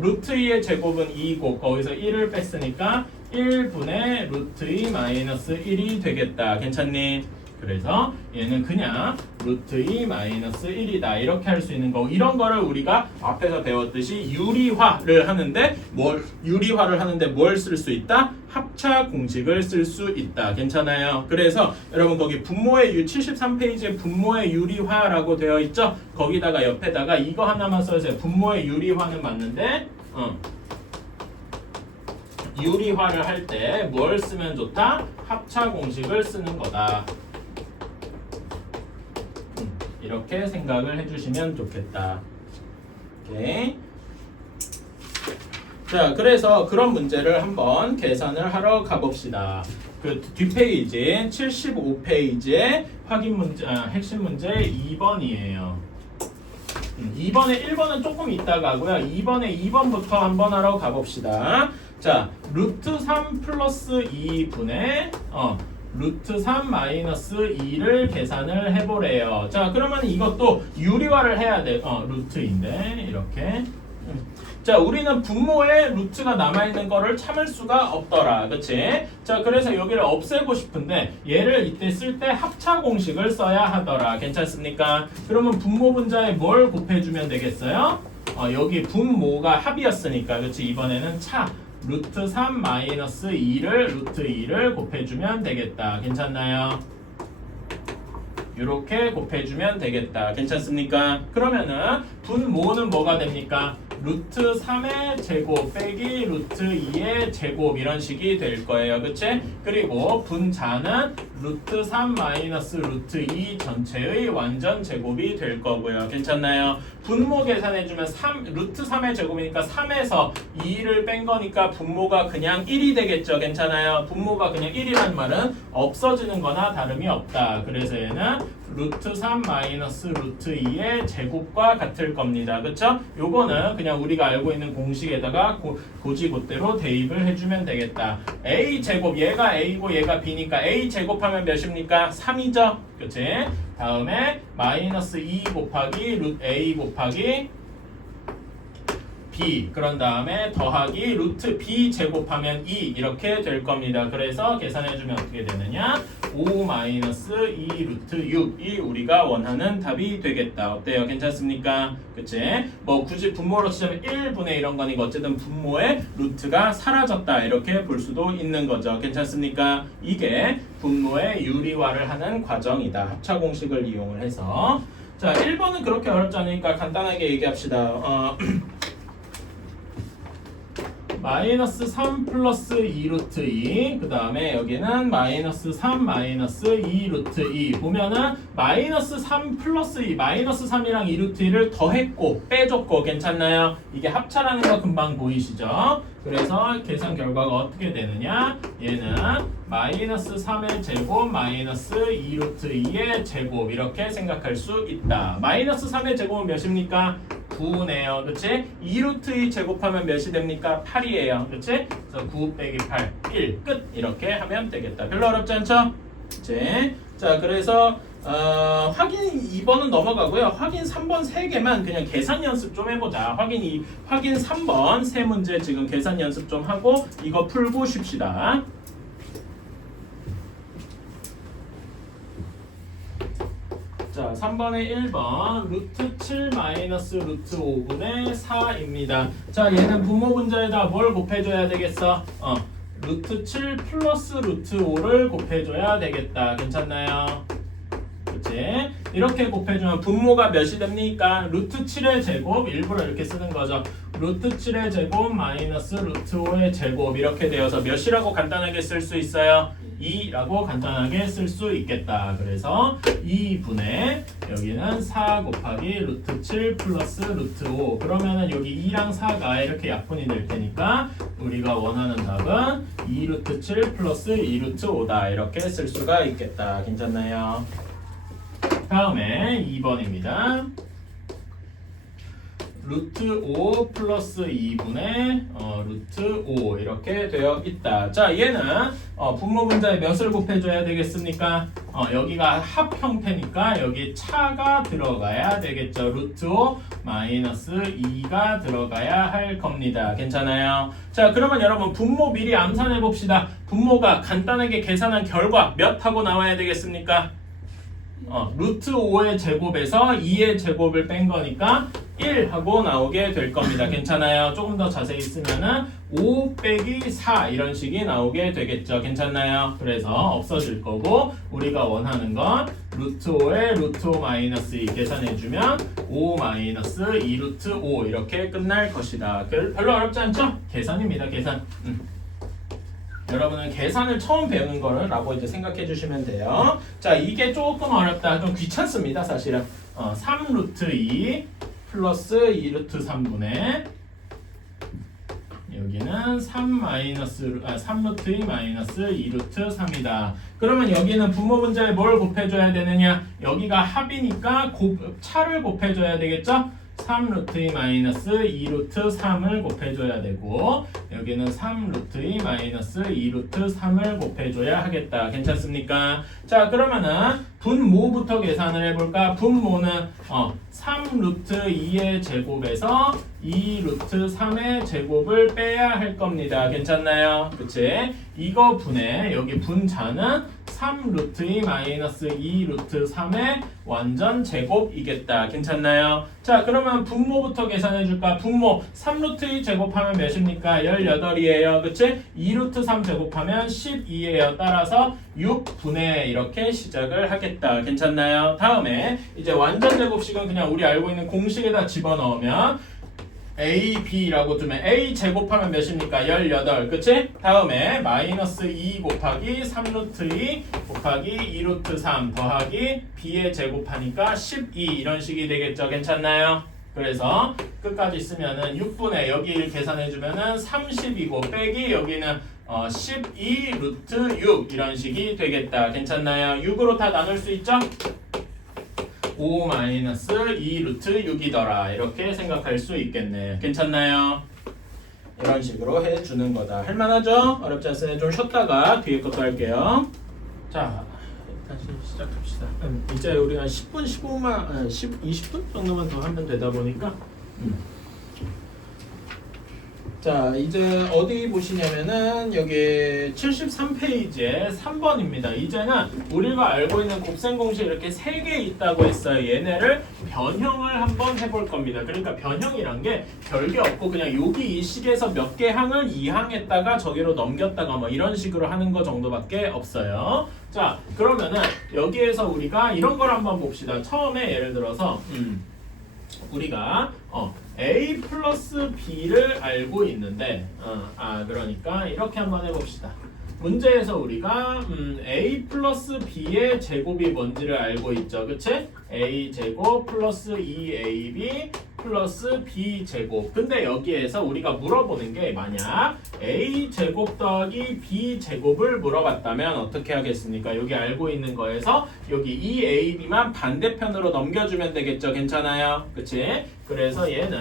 루트 2의 제곱은 2고 거기서 1을 뺐으니까 1분의 루트 2 마이너스 1이 되겠다. 괜찮니? 그래서 얘는 그냥 루트 2 마이너스 1이다. 이렇게 할 수 있는 거고 이런 거를 우리가 앞에서 배웠듯이 유리화를 하는데 뭘 쓸 수 있다? 합차 공식을 쓸 수 있다. 괜찮아요? 그래서 여러분 거기 분모의 73페이지에 분모의 유리화라고 되어 있죠? 거기다가 옆에다가 이거 하나만 써주세요. 분모의 유리화는 맞는데 유리화를 할 때 뭘 쓰면 좋다? 합차 공식을 쓰는 거다. 이렇게 생각을 해주시면 좋겠다. 오케이. 자, 그래서 그런 문제를 한번 계산을 하러 가봅시다. 그 뒷페이지 75페이지에 확인 문제, 핵심 문제 2번이에요. 2번에 1번은 조금 이따가 하고요. 2번에 2번부터 한번 하러 가봅시다. 자, 루트 3 플러스 2분의 루트 3 마이너스 2를 계산을 해보래요. 자, 그러면 이것도 유리화를 해야 돼. 루트인데 이렇게. 자, 우리는 분모에 루트가 남아있는 거를 참을 수가 없더라. 그치? 자, 그래서 여기를 없애고 싶은데 얘를 이때 쓸 때 합차 공식을 써야 하더라. 괜찮습니까? 그러면 분모 분자에 뭘 곱해주면 되겠어요? 여기 분모가 합이었으니까 그치? 이번에는 차 루트 3 마이너스 2를 루트 2를 곱해주면 되겠다. 괜찮나요? 이렇게 곱해주면 되겠다. 괜찮습니까? 그러면은 분모는 뭐가 됩니까? 루트 3의 제곱 빼기 루트 2의 제곱 이런 식이 될 거예요. 그치? 그리고 분자는 루트 3 마이너스 루트 2 전체의 완전 제곱이 될 거고요. 괜찮나요? 분모 계산해주면 루트 3의 제곱이니까 3에서 2를 뺀 거니까 분모가 그냥 1이 되겠죠. 괜찮아요? 분모가 그냥 1이란 말은 없어지는 거나 다름이 없다. 그래서 얘는 루트 3 마이너스 루트 2의 제곱과 같을 겁니다. 그쵸? 요거는 그냥 우리가 알고 있는 공식에다가 고지고대로 대입을 해주면 되겠다. a 제곱 얘가 a고 얘가 b니까 a 제곱하면 몇입니까? 3이죠? 그치? 다음에 마이너스 2 곱하기 루트 a 곱하기 b 그런 다음에 더하기 루트 b 제곱하면 2 이렇게 될 겁니다. 그래서 계산해주면 어떻게 되느냐? 5 마이너스 2 루트 6이 우리가 원하는 답이 되겠다. 어때요? 괜찮습니까? 그치? 뭐 굳이 분모로 치자면 1분의 이런 거니까 어쨌든 분모의 루트가 사라졌다. 이렇게 볼 수도 있는 거죠. 괜찮습니까? 이게 분모의 유리화를 하는 과정이다. 합차 공식을 이용을 해서. 자, 1번은 그렇게 어렵지 않으니까 간단하게 얘기합시다. 마이너스 3 플러스 2 루트 2 그 다음에 여기는 마이너스 3 마이너스 2 루트 2 보면은 마이너스 3 플러스 2 마이너스 3이랑 2 루트 2를 더했고 빼줬고 괜찮나요? 이게 합차라는 거 금방 보이시죠? 그래서 계산 결과가 어떻게 되느냐 얘는 마이너스 3의 제곱 마이너스 2 루트 2의 제곱 이렇게 생각할 수 있다. 마이너스 3의 제곱은 몇입니까? 9네요. 그치? 2루트 2 제곱하면 몇이 됩니까? 8이에요. 그치? 그래서 9 빼기 8, 1. 끝! 이렇게 하면 되겠다. 별로 어렵지 않죠? 그치? 자, 그래서 확인 2번은 넘어가고요. 확인 3번 3개만 그냥 계산 연습 좀 해보자. 확인 3번 3문제 지금 계산 연습 좀 하고 이거 풀고 쉽시다. 자, 3번의 1번 루트 7 마이너스 루트 5분의 4입니다. 자, 얘는 분모 분자에다 뭘 곱해줘야 되겠어? 루트 7 플러스 루트 5를 곱해줘야 되겠다. 괜찮나요? 그치? 이렇게 곱해주면 분모가 몇이 됩니까? 루트 7의 제곱, 일부러 이렇게 쓰는 거죠. 루트 7의 제곱 마이너스 루트 5의 제곱 이렇게 되어서 몇이라고 간단하게 쓸 수 있어요? 2라고 간단하게 쓸 수 있겠다. 그래서 2분의 여기는 4 곱하기 루트 7 플러스 루트 5 그러면은 여기 2랑 4가 이렇게 약분이 될 테니까 우리가 원하는 답은 2 루트 7 플러스 2 루트 5다. 이렇게 쓸 수가 있겠다. 괜찮나요? 다음에 2번입니다. 루트 5 플러스 2분의 루트 5 이렇게 되어 있다. 자, 얘는 분모 분자에 몇을 곱해줘야 되겠습니까? 여기가 합 형태니까 여기 차가 들어가야 되겠죠. 루트 5 마이너스 2가 들어가야 할 겁니다. 괜찮아요? 자, 그러면 여러분 분모 미리 암산해 봅시다. 분모가 간단하게 계산한 결과 몇 하고 나와야 되겠습니까? 루트 5의 제곱에서 2의 제곱을 뺀 거니까 1 하고 나오게 될 겁니다. 괜찮아요? 조금 더 자세히 쓰면은 5 빼기 4 이런 식이 나오게 되겠죠. 괜찮나요? 그래서 없어질 거고 우리가 원하는 건 루트 5에 루트 5 마이너스 2 계산해주면 5 마이너스 2 루트 5 이렇게 끝날 것이다. 별로 어렵지 않죠? 계산입니다. 계산. 여러분은 계산을 처음 배우는 거라고 이제 생각해 주시면 돼요. 자, 이게 조금 어렵다. 좀 귀찮습니다, 사실은. 3 루트 2 플러스 2 루트 3분의 여기는 3 루트 2 마이너스 2 루트 3이다. 그러면 여기는 분모 분자에 뭘 곱해줘야 되느냐? 여기가 합이니까 차를 곱해줘야 되겠죠? 3 루트 2 마이너스 2 루트 3을 곱해줘야 되고 여기는 3 루트 2 마이너스 2 루트 3을 곱해줘야 하겠다. 괜찮습니까? 자, 그러면은 분모부터 계산을 해볼까? 분모는 3 루트 2의 제곱에서 2 루트 3의 제곱을 빼야 할 겁니다. 괜찮나요? 그치? 이거 분해 여기 분자는 3 루트 2 마이너스 2 루트 3의 완전 제곱이겠다. 괜찮나요? 자, 그러면 분모부터 계산해줄까? 분모 3 루트 2 제곱하면 몇입니까? 18이에요. 그치? 2 루트 3 제곱하면 12예요. 따라서 6분의 이렇게 시작을 하겠다. 괜찮나요? 다음에 이제 완전 제곱식은 그냥 우리 알고 있는 공식에다 집어넣으면 A, B라고 두면 A 제곱하면 몇입니까? 18. 그치? 다음에 마이너스 2 곱하기 3 루트 2 곱하기 2 루트 3 더하기 B의 제곱하니까 12 이런 식이 되겠죠. 괜찮나요? 그래서 끝까지 쓰면은 6분의 여기를 계산해주면은 30이고 빼기 여기는 12 루트 6 이런 식이 되겠다. 괜찮나요? 6으로 다 나눌 수 있죠? 5 마이너스 2 루트 6이더라. 이렇게 생각할 수 있겠네. 괜찮나요? 이런 식으로 해주는 거다. 할만하죠? 어렵지 않으면 좀 쉬었다가 뒤에 것도 할게요. 자, 다시 시작합시다. 이제 우리가 10분, 20분 정도만 더 하면 되다 보니까 자, 이제 어디 보시냐면은 여기 73페이지에 3번입니다. 이제는 우리가 알고 있는 곱셈 공식 이렇게 3개 있다고 했어요. 얘네를 변형을 한번 해볼 겁니다. 그러니까 변형이란 게 별게 없고 그냥 여기 이 식에서 몇 개 항을 이항했다가 저기로 넘겼다가 뭐 이런 식으로 하는 거 정도밖에 없어요. 자, 그러면은 여기에서 우리가 이런 걸 한번 봅시다. 처음에 예를 들어서 우리가 A 플러스 B를 알고 있는데 그러니까 이렇게 한번 해봅시다. 문제에서 우리가 A 플러스 B의 제곱이 뭔지를 알고 있죠. 그치? A 제곱 플러스 2AB 플러스 B 제곱. 근데 여기에서 우리가 물어보는 게 만약 A 제곱 더하기 B 제곱을 물어봤다면 어떻게 하겠습니까? 여기 알고 있는 거에서 여기 2AB만 반대편으로 넘겨주면 되겠죠. 괜찮아요? 그치? 그래서 얘는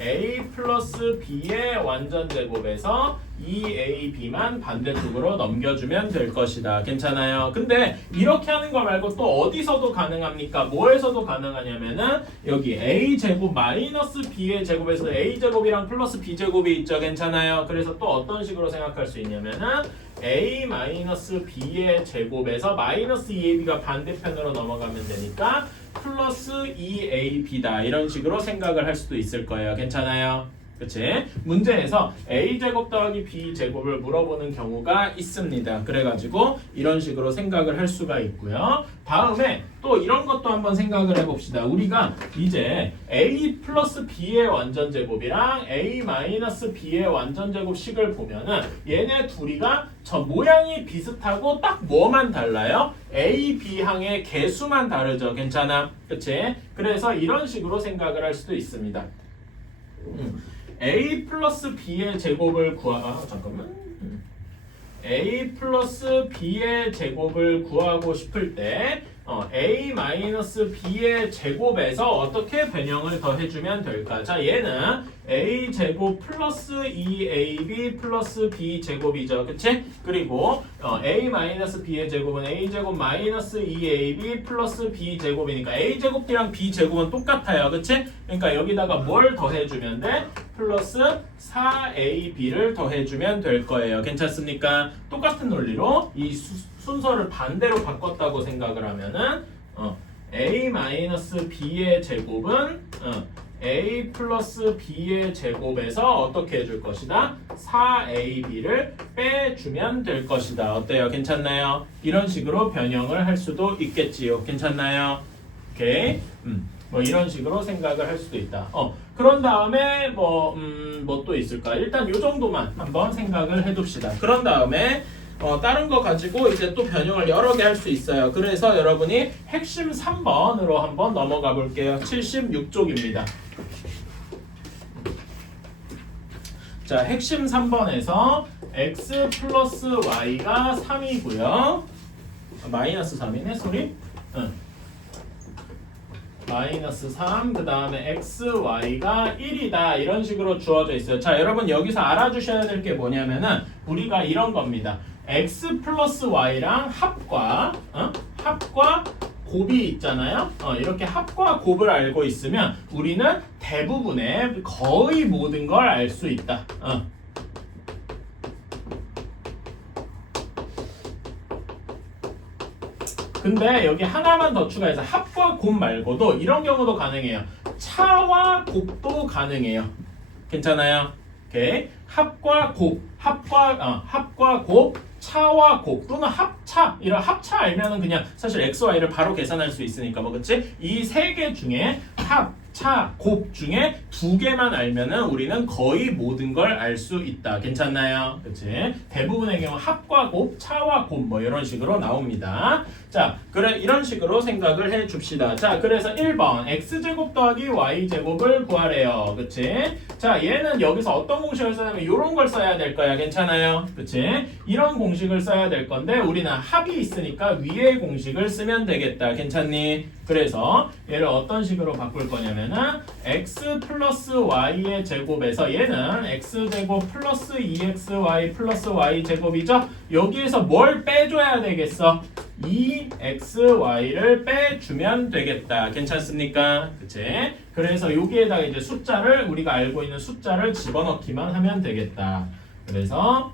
A 플러스 B의 완전 제곱에서 2AB만 반대쪽으로 넘겨주면 될 것이다. 괜찮아요? 근데 이렇게 하는 거 말고 또 어디서도 가능합니까? 뭐에서도 가능하냐면은 여기 A제곱 마이너스 B의 제곱에서 A제곱이랑 플러스 B제곱이 있죠. 괜찮아요? 그래서 또 어떤 식으로 생각할 수 있냐면은 a-b의 제곱에서 마이너스 2ab가 반대편으로 넘어가면 되니까 플러스 2ab다. 이런 식으로 생각을 할 수도 있을 거예요. 괜찮아요? 그치? 문제에서 a제곱 더하기 b제곱을 물어보는 경우가 있습니다. 그래가지고 이런 식으로 생각을 할 수가 있고요. 다음에 또 이런 것도 한번 생각을 해봅시다. 우리가 이제 a 플러스 b의 완전제곱이랑 a 마이너스 b의 완전제곱식을 보면은 얘네 둘이가 저 모양이 비슷하고 딱 뭐만 달라요? a, b 항의 개수만 다르죠. 괜찮아? 그치? 그래서 이런 식으로 생각을 할 수도 있습니다. a 플러스 b의 제곱을 a 플러스 b의 제곱을 구하고 싶을 때 a 마이너스 b의 제곱에서 어떻게 변형을 더 해주면 될까? 자, 얘는 a 제곱 플러스 2ab 플러스 b 제곱이죠, 그치? 그리고 a 마이너스 b의 제곱은 a 제곱 마이너스 2ab 플러스 b 제곱이니까 a 제곱이랑 b 제곱은 똑같아요, 그치? 그러니까 여기다가 뭘 더해주면 돼? 플러스 4ab를 더해주면 될 거예요. 괜찮습니까? 똑같은 논리로 이 순서를 반대로 바꿨다고 생각을 하면은 a-b의 제곱은 a 플러스 b의 제곱에서 어떻게 해줄 것이다? 4ab를 빼주면 될 것이다. 어때요? 괜찮나요? 이런 식으로 변형을 할 수도 있겠지요. 괜찮나요? 오케이. 뭐 이런 식으로 생각을 할 수도 있다. 그런 다음에 뭐 또 있을까? 일단 이 정도만 한번 생각을 해둡시다. 그런 다음에 다른 거 가지고 이제 또 변형을 여러 개 할 수 있어요. 그래서 여러분이 핵심 3번으로 한번 넘어가 볼게요. 76쪽입니다. 자, 핵심 3번에서 x 플러스 y가 3이고요. 마이너스 3이네, 소리? 마이너스 3, 그 다음에 x, y가 1이다. 이런 식으로 주어져 있어요. 자, 여러분 여기서 알아주셔야 될 게 뭐냐면은 우리가 이런 겁니다. x 플러스 y랑 합과 곱이 있잖아요. 이렇게 합과 곱을 알고 있으면 우리는 대부분의 거의 모든 걸 알 수 있다. 근데 여기 하나만 더 추가해서 합과 곱 말고도 이런 경우도 가능해요. 차와 곱도 가능해요. 괜찮아요? 오케이. 합과 곱, 합과 곱, 차와 곱 또는 합차. 이런 합차 알면은 그냥 사실 x, y를 바로 계산할 수 있으니까 뭐 그치? 이 세 개 중에 합, 차, 곱 중에 두 개만 알면은 우리는 거의 모든 걸 알 수 있다. 괜찮나요? 그치? 대부분의 경우 합과 곱, 차와 곱 뭐 이런 식으로 나옵니다. 자, 그래 이런 식으로 생각을 해 줍시다. 자, 그래서 1번 x제곱 더하기 y제곱을 구하래요. 그치? 자, 얘는 여기서 어떤 공식을 쓰냐면 이런 걸 써야 될 거야. 괜찮아요? 그치? 이런 공식을 써야 될 건데 우리는 합이 있으니까 위의 공식을 쓰면 되겠다. 괜찮니? 그래서 얘를 어떤 식으로 바꿀 거냐면은 x 플러스 y의 제곱에서 얘는 x제곱 플러스 2xy 플러스 y제곱이죠? 여기에서 뭘 빼줘야 되겠어? 2xy를 빼주면 되겠다. 괜찮습니까? 그치? 그래서 여기에다가 이제 숫자를 우리가 알고 있는 숫자를 집어넣기만 하면 되겠다. 그래서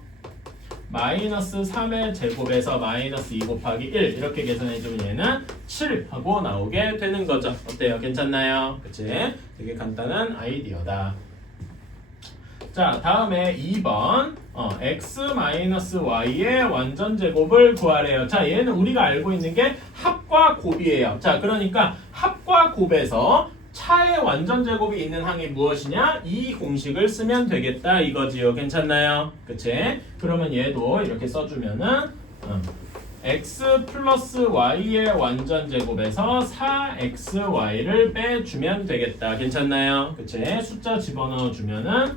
마이너스 3의 제곱에서 마이너스 2 곱하기 1 이렇게 계산해주면 얘는 7 하고 나오게 되는 거죠. 어때요? 괜찮나요? 그치? 되게 간단한 아이디어다. 자, 다음에 2번 x-y의 완전제곱을 구하래요. 자, 얘는 우리가 알고 있는 게 합과 곱이에요. 자, 그러니까 합과 곱에서 차의 완전제곱이 있는 항이 무엇이냐? 이 공식을 쓰면 되겠다 이거지요. 괜찮나요? 그치? 그러면 얘도 이렇게 써주면은 x 플러스 y의 완전제곱에서 4xy를 빼주면 되겠다. 괜찮나요? 그치? 숫자 집어넣어주면은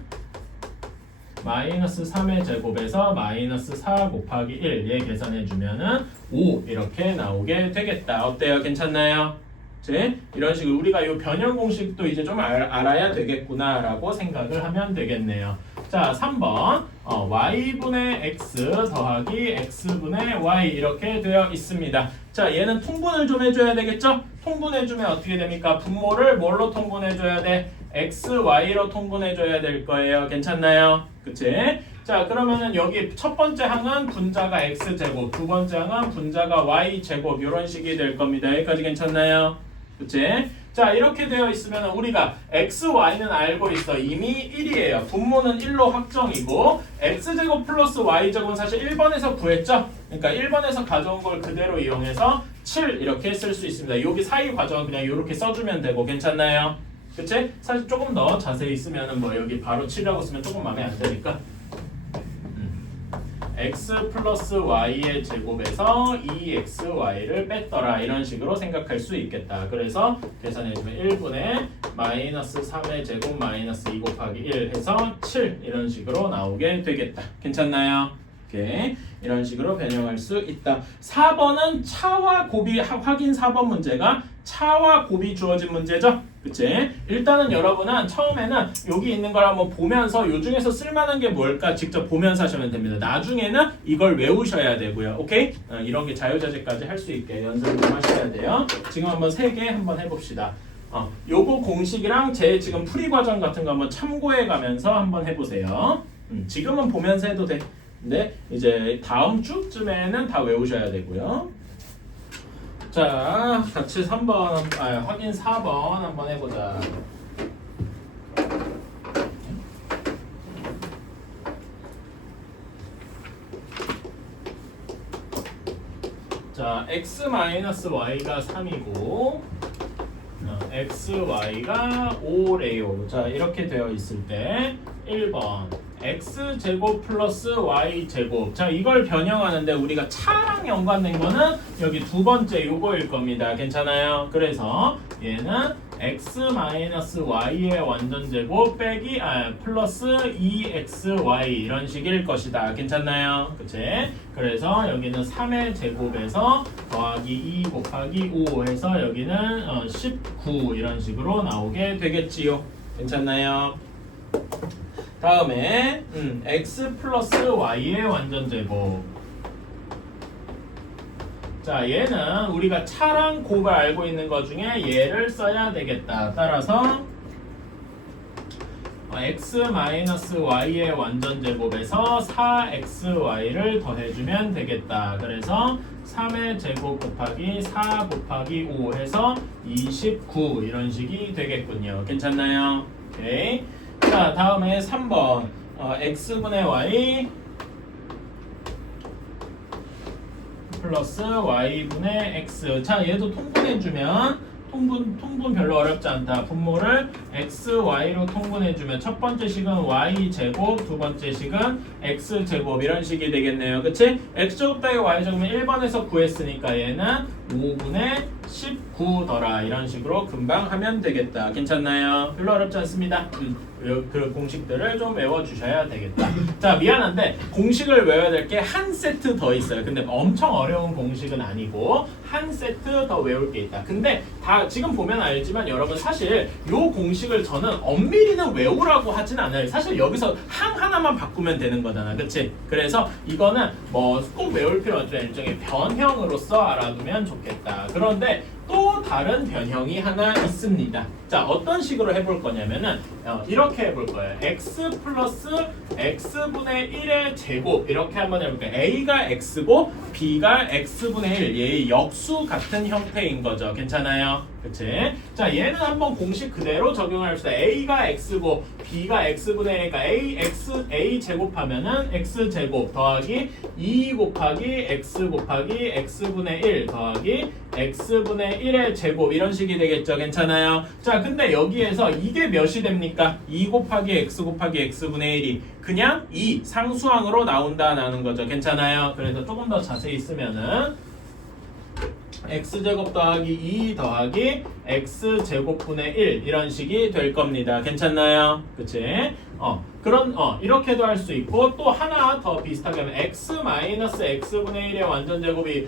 마이너스 3의 제곱에서 마이너스 4 곱하기 1 얘 계산해주면은 5 이렇게 나오게 되겠다. 어때요? 괜찮나요? 이런 식으로 우리가 이 변형 공식도 이제 좀 알아야 되겠구나 라고 생각을 하면 되겠네요. 자, 3번 y분의 x 더하기 x분의 y 이렇게 되어 있습니다. 자, 얘는 통분을 좀 해줘야 되겠죠? 통분해주면 어떻게 됩니까? 분모를 뭘로 통분해줘야 돼? x, y로 통분해줘야 될 거예요. 괜찮나요? 그치? 자, 그러면은 여기 첫 번째 항은 분자가 x제곱, 두 번째 항은 분자가 y제곱 이런 식이 될 겁니다. 여기까지 괜찮나요? 그치? 자, 이렇게 되어 있으면 우리가 x, y는 알고 있어. 이미 1이에요. 분모는 1로 확정이고 x제곱 플러스 y제곱은 사실 1번에서 구했죠? 그러니까 1번에서 가져온 걸 그대로 이용해서 7 이렇게 쓸 수 있습니다. 여기 사이 과정은 그냥 이렇게 써주면 되고 괜찮나요? 그치? 사실 조금 더 자세히 쓰면은 뭐 여기 바로 7이라고 쓰면 조금 마음에 안 드니까 x 플러스 y의 제곱에서 2xy를 뺐더라 이런 식으로 생각할 수 있겠다. 그래서 계산해주면 1분의 마이너스 3의 제곱 마이너스 2 곱하기 1 해서 7 이런 식으로 나오게 되겠다. 괜찮나요? 오케이. 이런 식으로 변형할 수 있다. 4번은 차와 곱이 확인 4번 문제가 차와 곱이 주어진 문제죠. 그치? 일단은 여러분은 처음에는 여기 있는 걸 한번 보면서 요 중에서 쓸만한 게 뭘까 직접 보면서 하시면 됩니다. 나중에는 이걸 외우셔야 되고요. 오케이? 이런 게 자유자재까지 할 수 있게 연습을 좀 하셔야 돼요. 지금 한번 3개 한번 해봅시다. 요거 공식이랑 제 지금 풀이 과정 같은 거 한번 참고해 가면서 한번 해보세요. 지금은 보면서 해도 돼. 근데 이제 다음 주쯤에는 다 외우셔야 되고요. 자, 같이 3번, 확인 4번 한번 해보자. 자, x-y가 3이고 xy가 5래요. 자, 이렇게 되어 있을 때 1번 x제곱 플러스 y제곱. 자, 이걸 변형하는데 우리가 차랑 연관된 거는 여기 두 번째 요거일 겁니다. 괜찮아요? 그래서 얘는 x-y의 완전제곱 빼기 플러스 2xy 이런 식일 것이다. 괜찮나요? 그치? 그래서 여기는 3의 제곱에서 더하기 2 곱하기 5 해서 여기는 19 이런 식으로 나오게 되겠지요. 괜찮나요? 다음에 x 플러스 y의 완전제곱. 자, 얘는 우리가 차랑 곱을 알고 있는 것 중에 얘를 써야 되겠다. 따라서 x-y의 완전제곱에서 4xy를 더해주면 되겠다. 그래서 3의 제곱 곱하기 4 곱하기 5 해서 29 이런 식이 되겠군요. 괜찮나요? 오케이. 자, 다음에 3번 x분의 y 플러스 y분의 x. 자, 얘도 통분해주면 통분 별로 어렵지 않다. 분모를 x, y로 통분해주면 첫 번째 식은 y제곱, 두 번째 식은 x제곱 이런 식이 되겠네요. 그치? x제곱 더하기 y제곱은 1번에서 구했으니까 얘는 5분의 19더라 이런 식으로 금방 하면 되겠다. 괜찮나요? 별로 어렵지 않습니다. 그 공식들을 좀 외워주셔야 되겠다. 자, 미안한데 공식을 외워야 될 게 한 세트 더 있어요. 근데 엄청 어려운 공식은 아니고 한 세트 더 외울 게 있다. 근데 다 지금 보면 알지만 여러분 사실 요 공식을 저는 엄밀히는 외우라고 하진 않아요. 사실 여기서 항 하나만 바꾸면 되는 거잖아. 그치? 그래서 이거는 뭐 꼭 외울 필요 없죠. 일종의 변형으로서 알아두면 좋겠다. 그런데 또 다른 변형이 하나 있습니다. 자, 어떤 식으로 해볼 거냐면은 이렇게 해볼 거예요. x 플러스 x분의 1의 제곱 이렇게 한번 해볼게요. a가 x고 b가 x분의 1 얘의 역수 같은 형태인 거죠. 괜찮아요? 그치? 자, 얘는 한번 공식 그대로 적용합시다. a가 x고 b가 x분의 1이니까 a 제곱하면은 x제곱 더하기 2 곱하기 x 곱하기 x분의 1 더하기 x분의 1의 제곱 이런 식이 되겠죠. 괜찮아요? 자, 근데 여기에서 이게 몇이 됩니까? 2 곱하기 x 곱하기 x분의 1이 그냥 2 상수항으로 나온다는 거죠. 괜찮아요? 그래서 조금 더 자세히 쓰면은 x제곱 더하기 2 더하기 x제곱분의 1 이런 식이 될 겁니다. 괜찮나요? 그치? 이렇게도 할 수 있고 또 하나 더 비슷하게 하면 x-x분의 1의 완전제곱이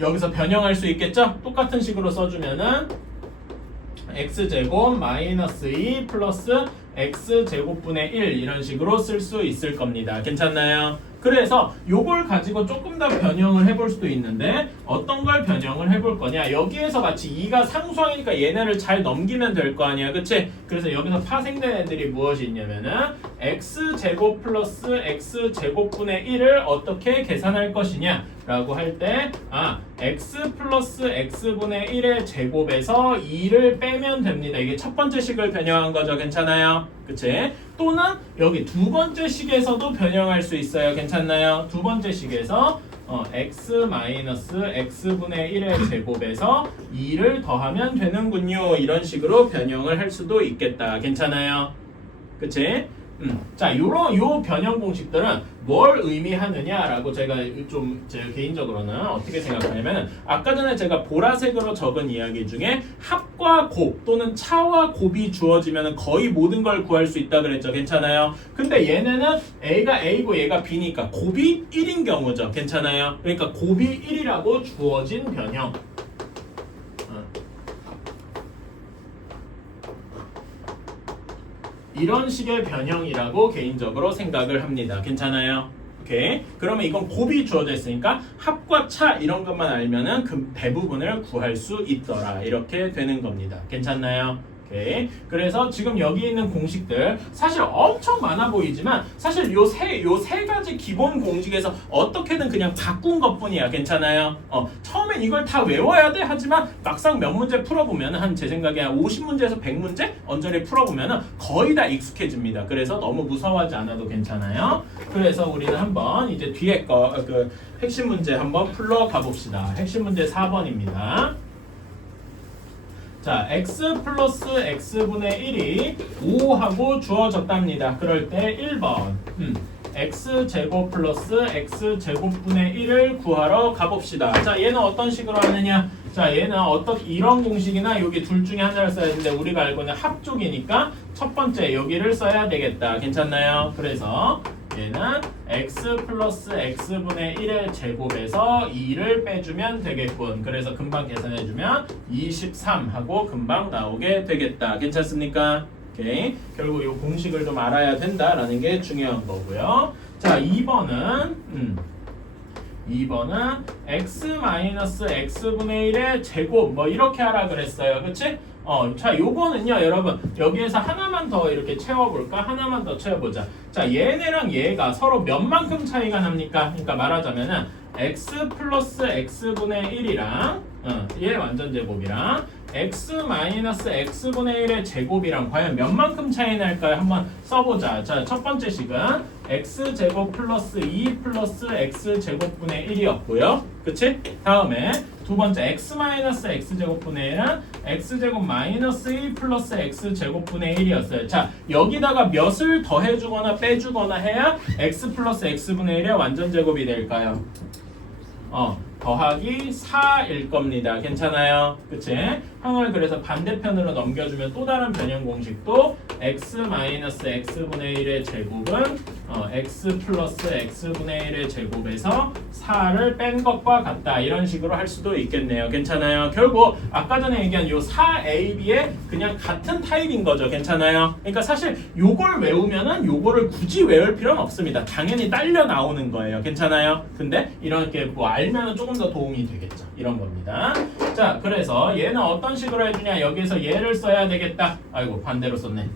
여기서 변형할 수 있겠죠? 똑같은 식으로 써주면은 x제곱 마이너스 2 플러스 x제곱분의 1 이런 식으로 쓸 수 있을 겁니다. 괜찮나요? 그래서 요걸 가지고 조금 더 변형을 해볼 수도 있는데 어떤 걸 변형을 해볼 거냐. 여기에서 마치 2가 상수항이니까 얘네를 잘 넘기면 될 거 아니야. 그치? 그래서 여기서 파생된 애들이 무엇이 있냐면은 x제곱 플러스 x제곱분의 1을 어떻게 계산할 것이냐 라고 할 때 x 플러스 x분의 1의 제곱에서 2를 빼면 됩니다. 이게 첫 번째 식을 변형한 거죠. 괜찮아요? 그치? 또는 여기 두 번째 식에서도 변형할 수 있어요. 괜찮나요? 두 번째 식에서 x 마이너스 x분의 1의 제곱에서 2를 더하면 되는군요. 이런 식으로 변형을 할 수도 있겠다. 괜찮아요? 그치? 자, 요 변형 공식들은 뭘 의미하느냐라고 제가 개인적으로는 어떻게 생각하냐면 아까 전에 제가 보라색으로 적은 이야기 중에 합과 곱 또는 차와 곱이 주어지면 거의 모든 걸 구할 수 있다 그랬죠. 괜찮아요? 근데 얘네는 A가 A고 얘가 B니까 곱이 1인 경우죠. 괜찮아요? 그러니까 곱이 1이라고 주어진 변형. 이런 식의 변형이라고 개인적으로 생각을 합니다. 괜찮아요? 오케이. 그러면 이건 곱이 주어져 있으니까 합과 차 이런 것만 알면은 그 대부분을 구할 수 있더라. 이렇게 되는 겁니다. 괜찮나요? 오케이. 그래서 지금 여기 있는 공식들 사실 엄청 많아 보이지만 사실 요 세 가지 기본 공식에서 어떻게든 그냥 바꾼 것뿐이야. 괜찮아요? 처음엔 이걸 다 외워야 돼 하지만 막상 몇 문제 풀어보면 제 생각에 한 50문제에서 100문제 언저리 풀어보면 거의 다 익숙해집니다. 그래서 너무 무서워하지 않아도 괜찮아요. 그래서 우리는 한번 이제 뒤에 그 핵심 문제 한번 풀러 가봅시다. 핵심 문제 4번입니다. 자, x 플러스 x분의 1이 5하고 주어졌답니다. 그럴 때 1번 x제곱 플러스 x제곱분의 1을 구하러 가봅시다. 자, 얘는 어떤 식으로 하느냐? 자, 얘는 이런 공식이나 여기 둘 중에 하나를 써야 되는데 우리가 알고 있는 합쪽이니까 첫 번째 여기를 써야 되겠다. 괜찮나요? 그래서 얘는 x 플러스 x분의 1의 제곱에서 2를 빼주면 되겠군. 그래서 금방 계산해주면 23 하고 금방 나오게 되겠다. 괜찮습니까? 오케이. 결국 이 공식을 좀 알아야 된다라는 게 중요한 거고요. 자, 2번은 x 마이너스 x분의 1의 제곱 뭐 이렇게 하라 그랬어요. 그치? 자, 요거는요, 여러분, 여기에서 하나만 더 이렇게 채워볼까? 하나만 더 채워보자. 자, 얘네랑 얘가 서로 몇만큼 차이가 납니까? 그러니까 말하자면은, x 플러스 x분의 1이랑, 얘 완전 제곱이랑, x 마이너스 x분의 1의 제곱이랑 과연 몇만큼 차이 날까요? 한번 써보자. 자, 첫 번째 식은 x제곱 플러스 2 플러스 x제곱분의 1이었고요. 그치? 다음에 두 번째 x 마이너스 x제곱분의 1은 x제곱 마이너스 1 플러스 x제곱분의 1이었어요. 자, 여기다가 몇을 더해주거나 빼주거나 해야 x 플러스 x분의 1의 완전 제곱이 될까요? 더하기 4일 겁니다. 괜찮아요? 그치? 항을 그래서 반대편으로 넘겨주면 또 다른 변형 공식도 x 마이너스 x분의 1의 제곱은 x 플러스 x분의 1의 제곱에서 4를 뺀 것과 같다. 이런 식으로 할 수도 있겠네요. 괜찮아요? 결국 아까 전에 얘기한 요 4ab의 그냥 같은 타입인 거죠. 괜찮아요? 그러니까 사실 요걸 외우면은 요거를 굳이 외울 필요는 없습니다. 당연히 딸려 나오는 거예요. 괜찮아요? 근데 이렇게 뭐 알면은 조금 더 도움이 되겠죠. 이런 겁니다. 자, 그래서 얘는 어떤 식으로 해주냐? 여기에서 얘를 써야 되겠다. 아이고, 반대로 썼네.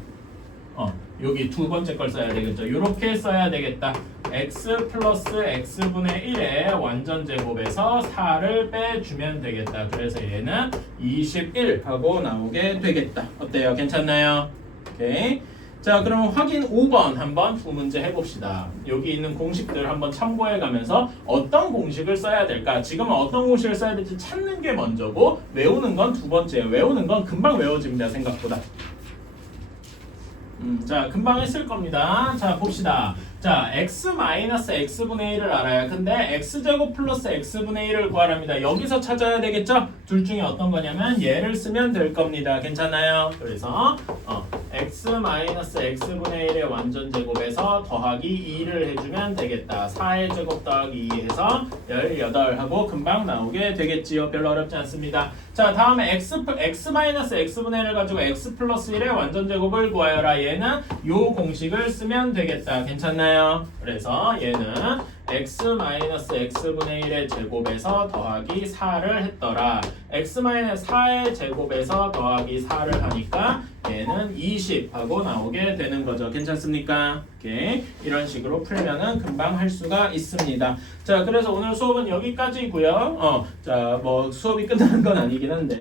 여기 두 번째 걸 써야 되겠죠. 이렇게 써야 되겠다. x 플러스 x분의 1의 완전 제곱에서 4를 빼주면 되겠다. 그래서 얘는 21 하고 나오게 되겠다. 어때요? 괜찮나요? 오케이. 자, 그럼 확인 5번 한번 두 문제 해봅시다. 여기 있는 공식들 한번 참고해가면서 어떤 공식을 써야 될까? 지금은 어떤 공식을 써야 될지 찾는 게 먼저고 외우는 건 두 번째예요. 외우는 건 금방 외워집니다. 생각보다. 자, 금방 했을 겁니다. 자, 봅시다. 자, x 마이너스 x분의 1을 알아요. 근데 x제곱 플러스 x분의 1을 구하랍니다. 여기서 찾아야 되겠죠? 둘 중에 어떤 거냐면 얘를 쓰면 될 겁니다. 괜찮아요? 그래서 x 마이너스 x분의 1의 완전 제곱에서 더하기 2를 해주면 되겠다. 4의 제곱 더하기 2 해서 18 하고 금방 나오게 되겠지요. 별로 어렵지 않습니다. 자, 다음에 x 마이너스 x분의 1을 가지고 x 플러스 1의 완전 제곱을 구하여라. 얘는 요 공식을 쓰면 되겠다. 괜찮나요? 그래서 얘는 x-x분의 1의 제곱에서 더하기 4를 했더라. x-4의 제곱에서 더하기 4를 하니까 얘는 20 하고 나오게 되는 거죠. 괜찮습니까? 오케이. 이런 식으로 풀면은 금방 할 수가 있습니다. 자, 그래서 오늘 수업은 여기까지고요. 자, 뭐 수업이 끝나는 건 아니긴 한데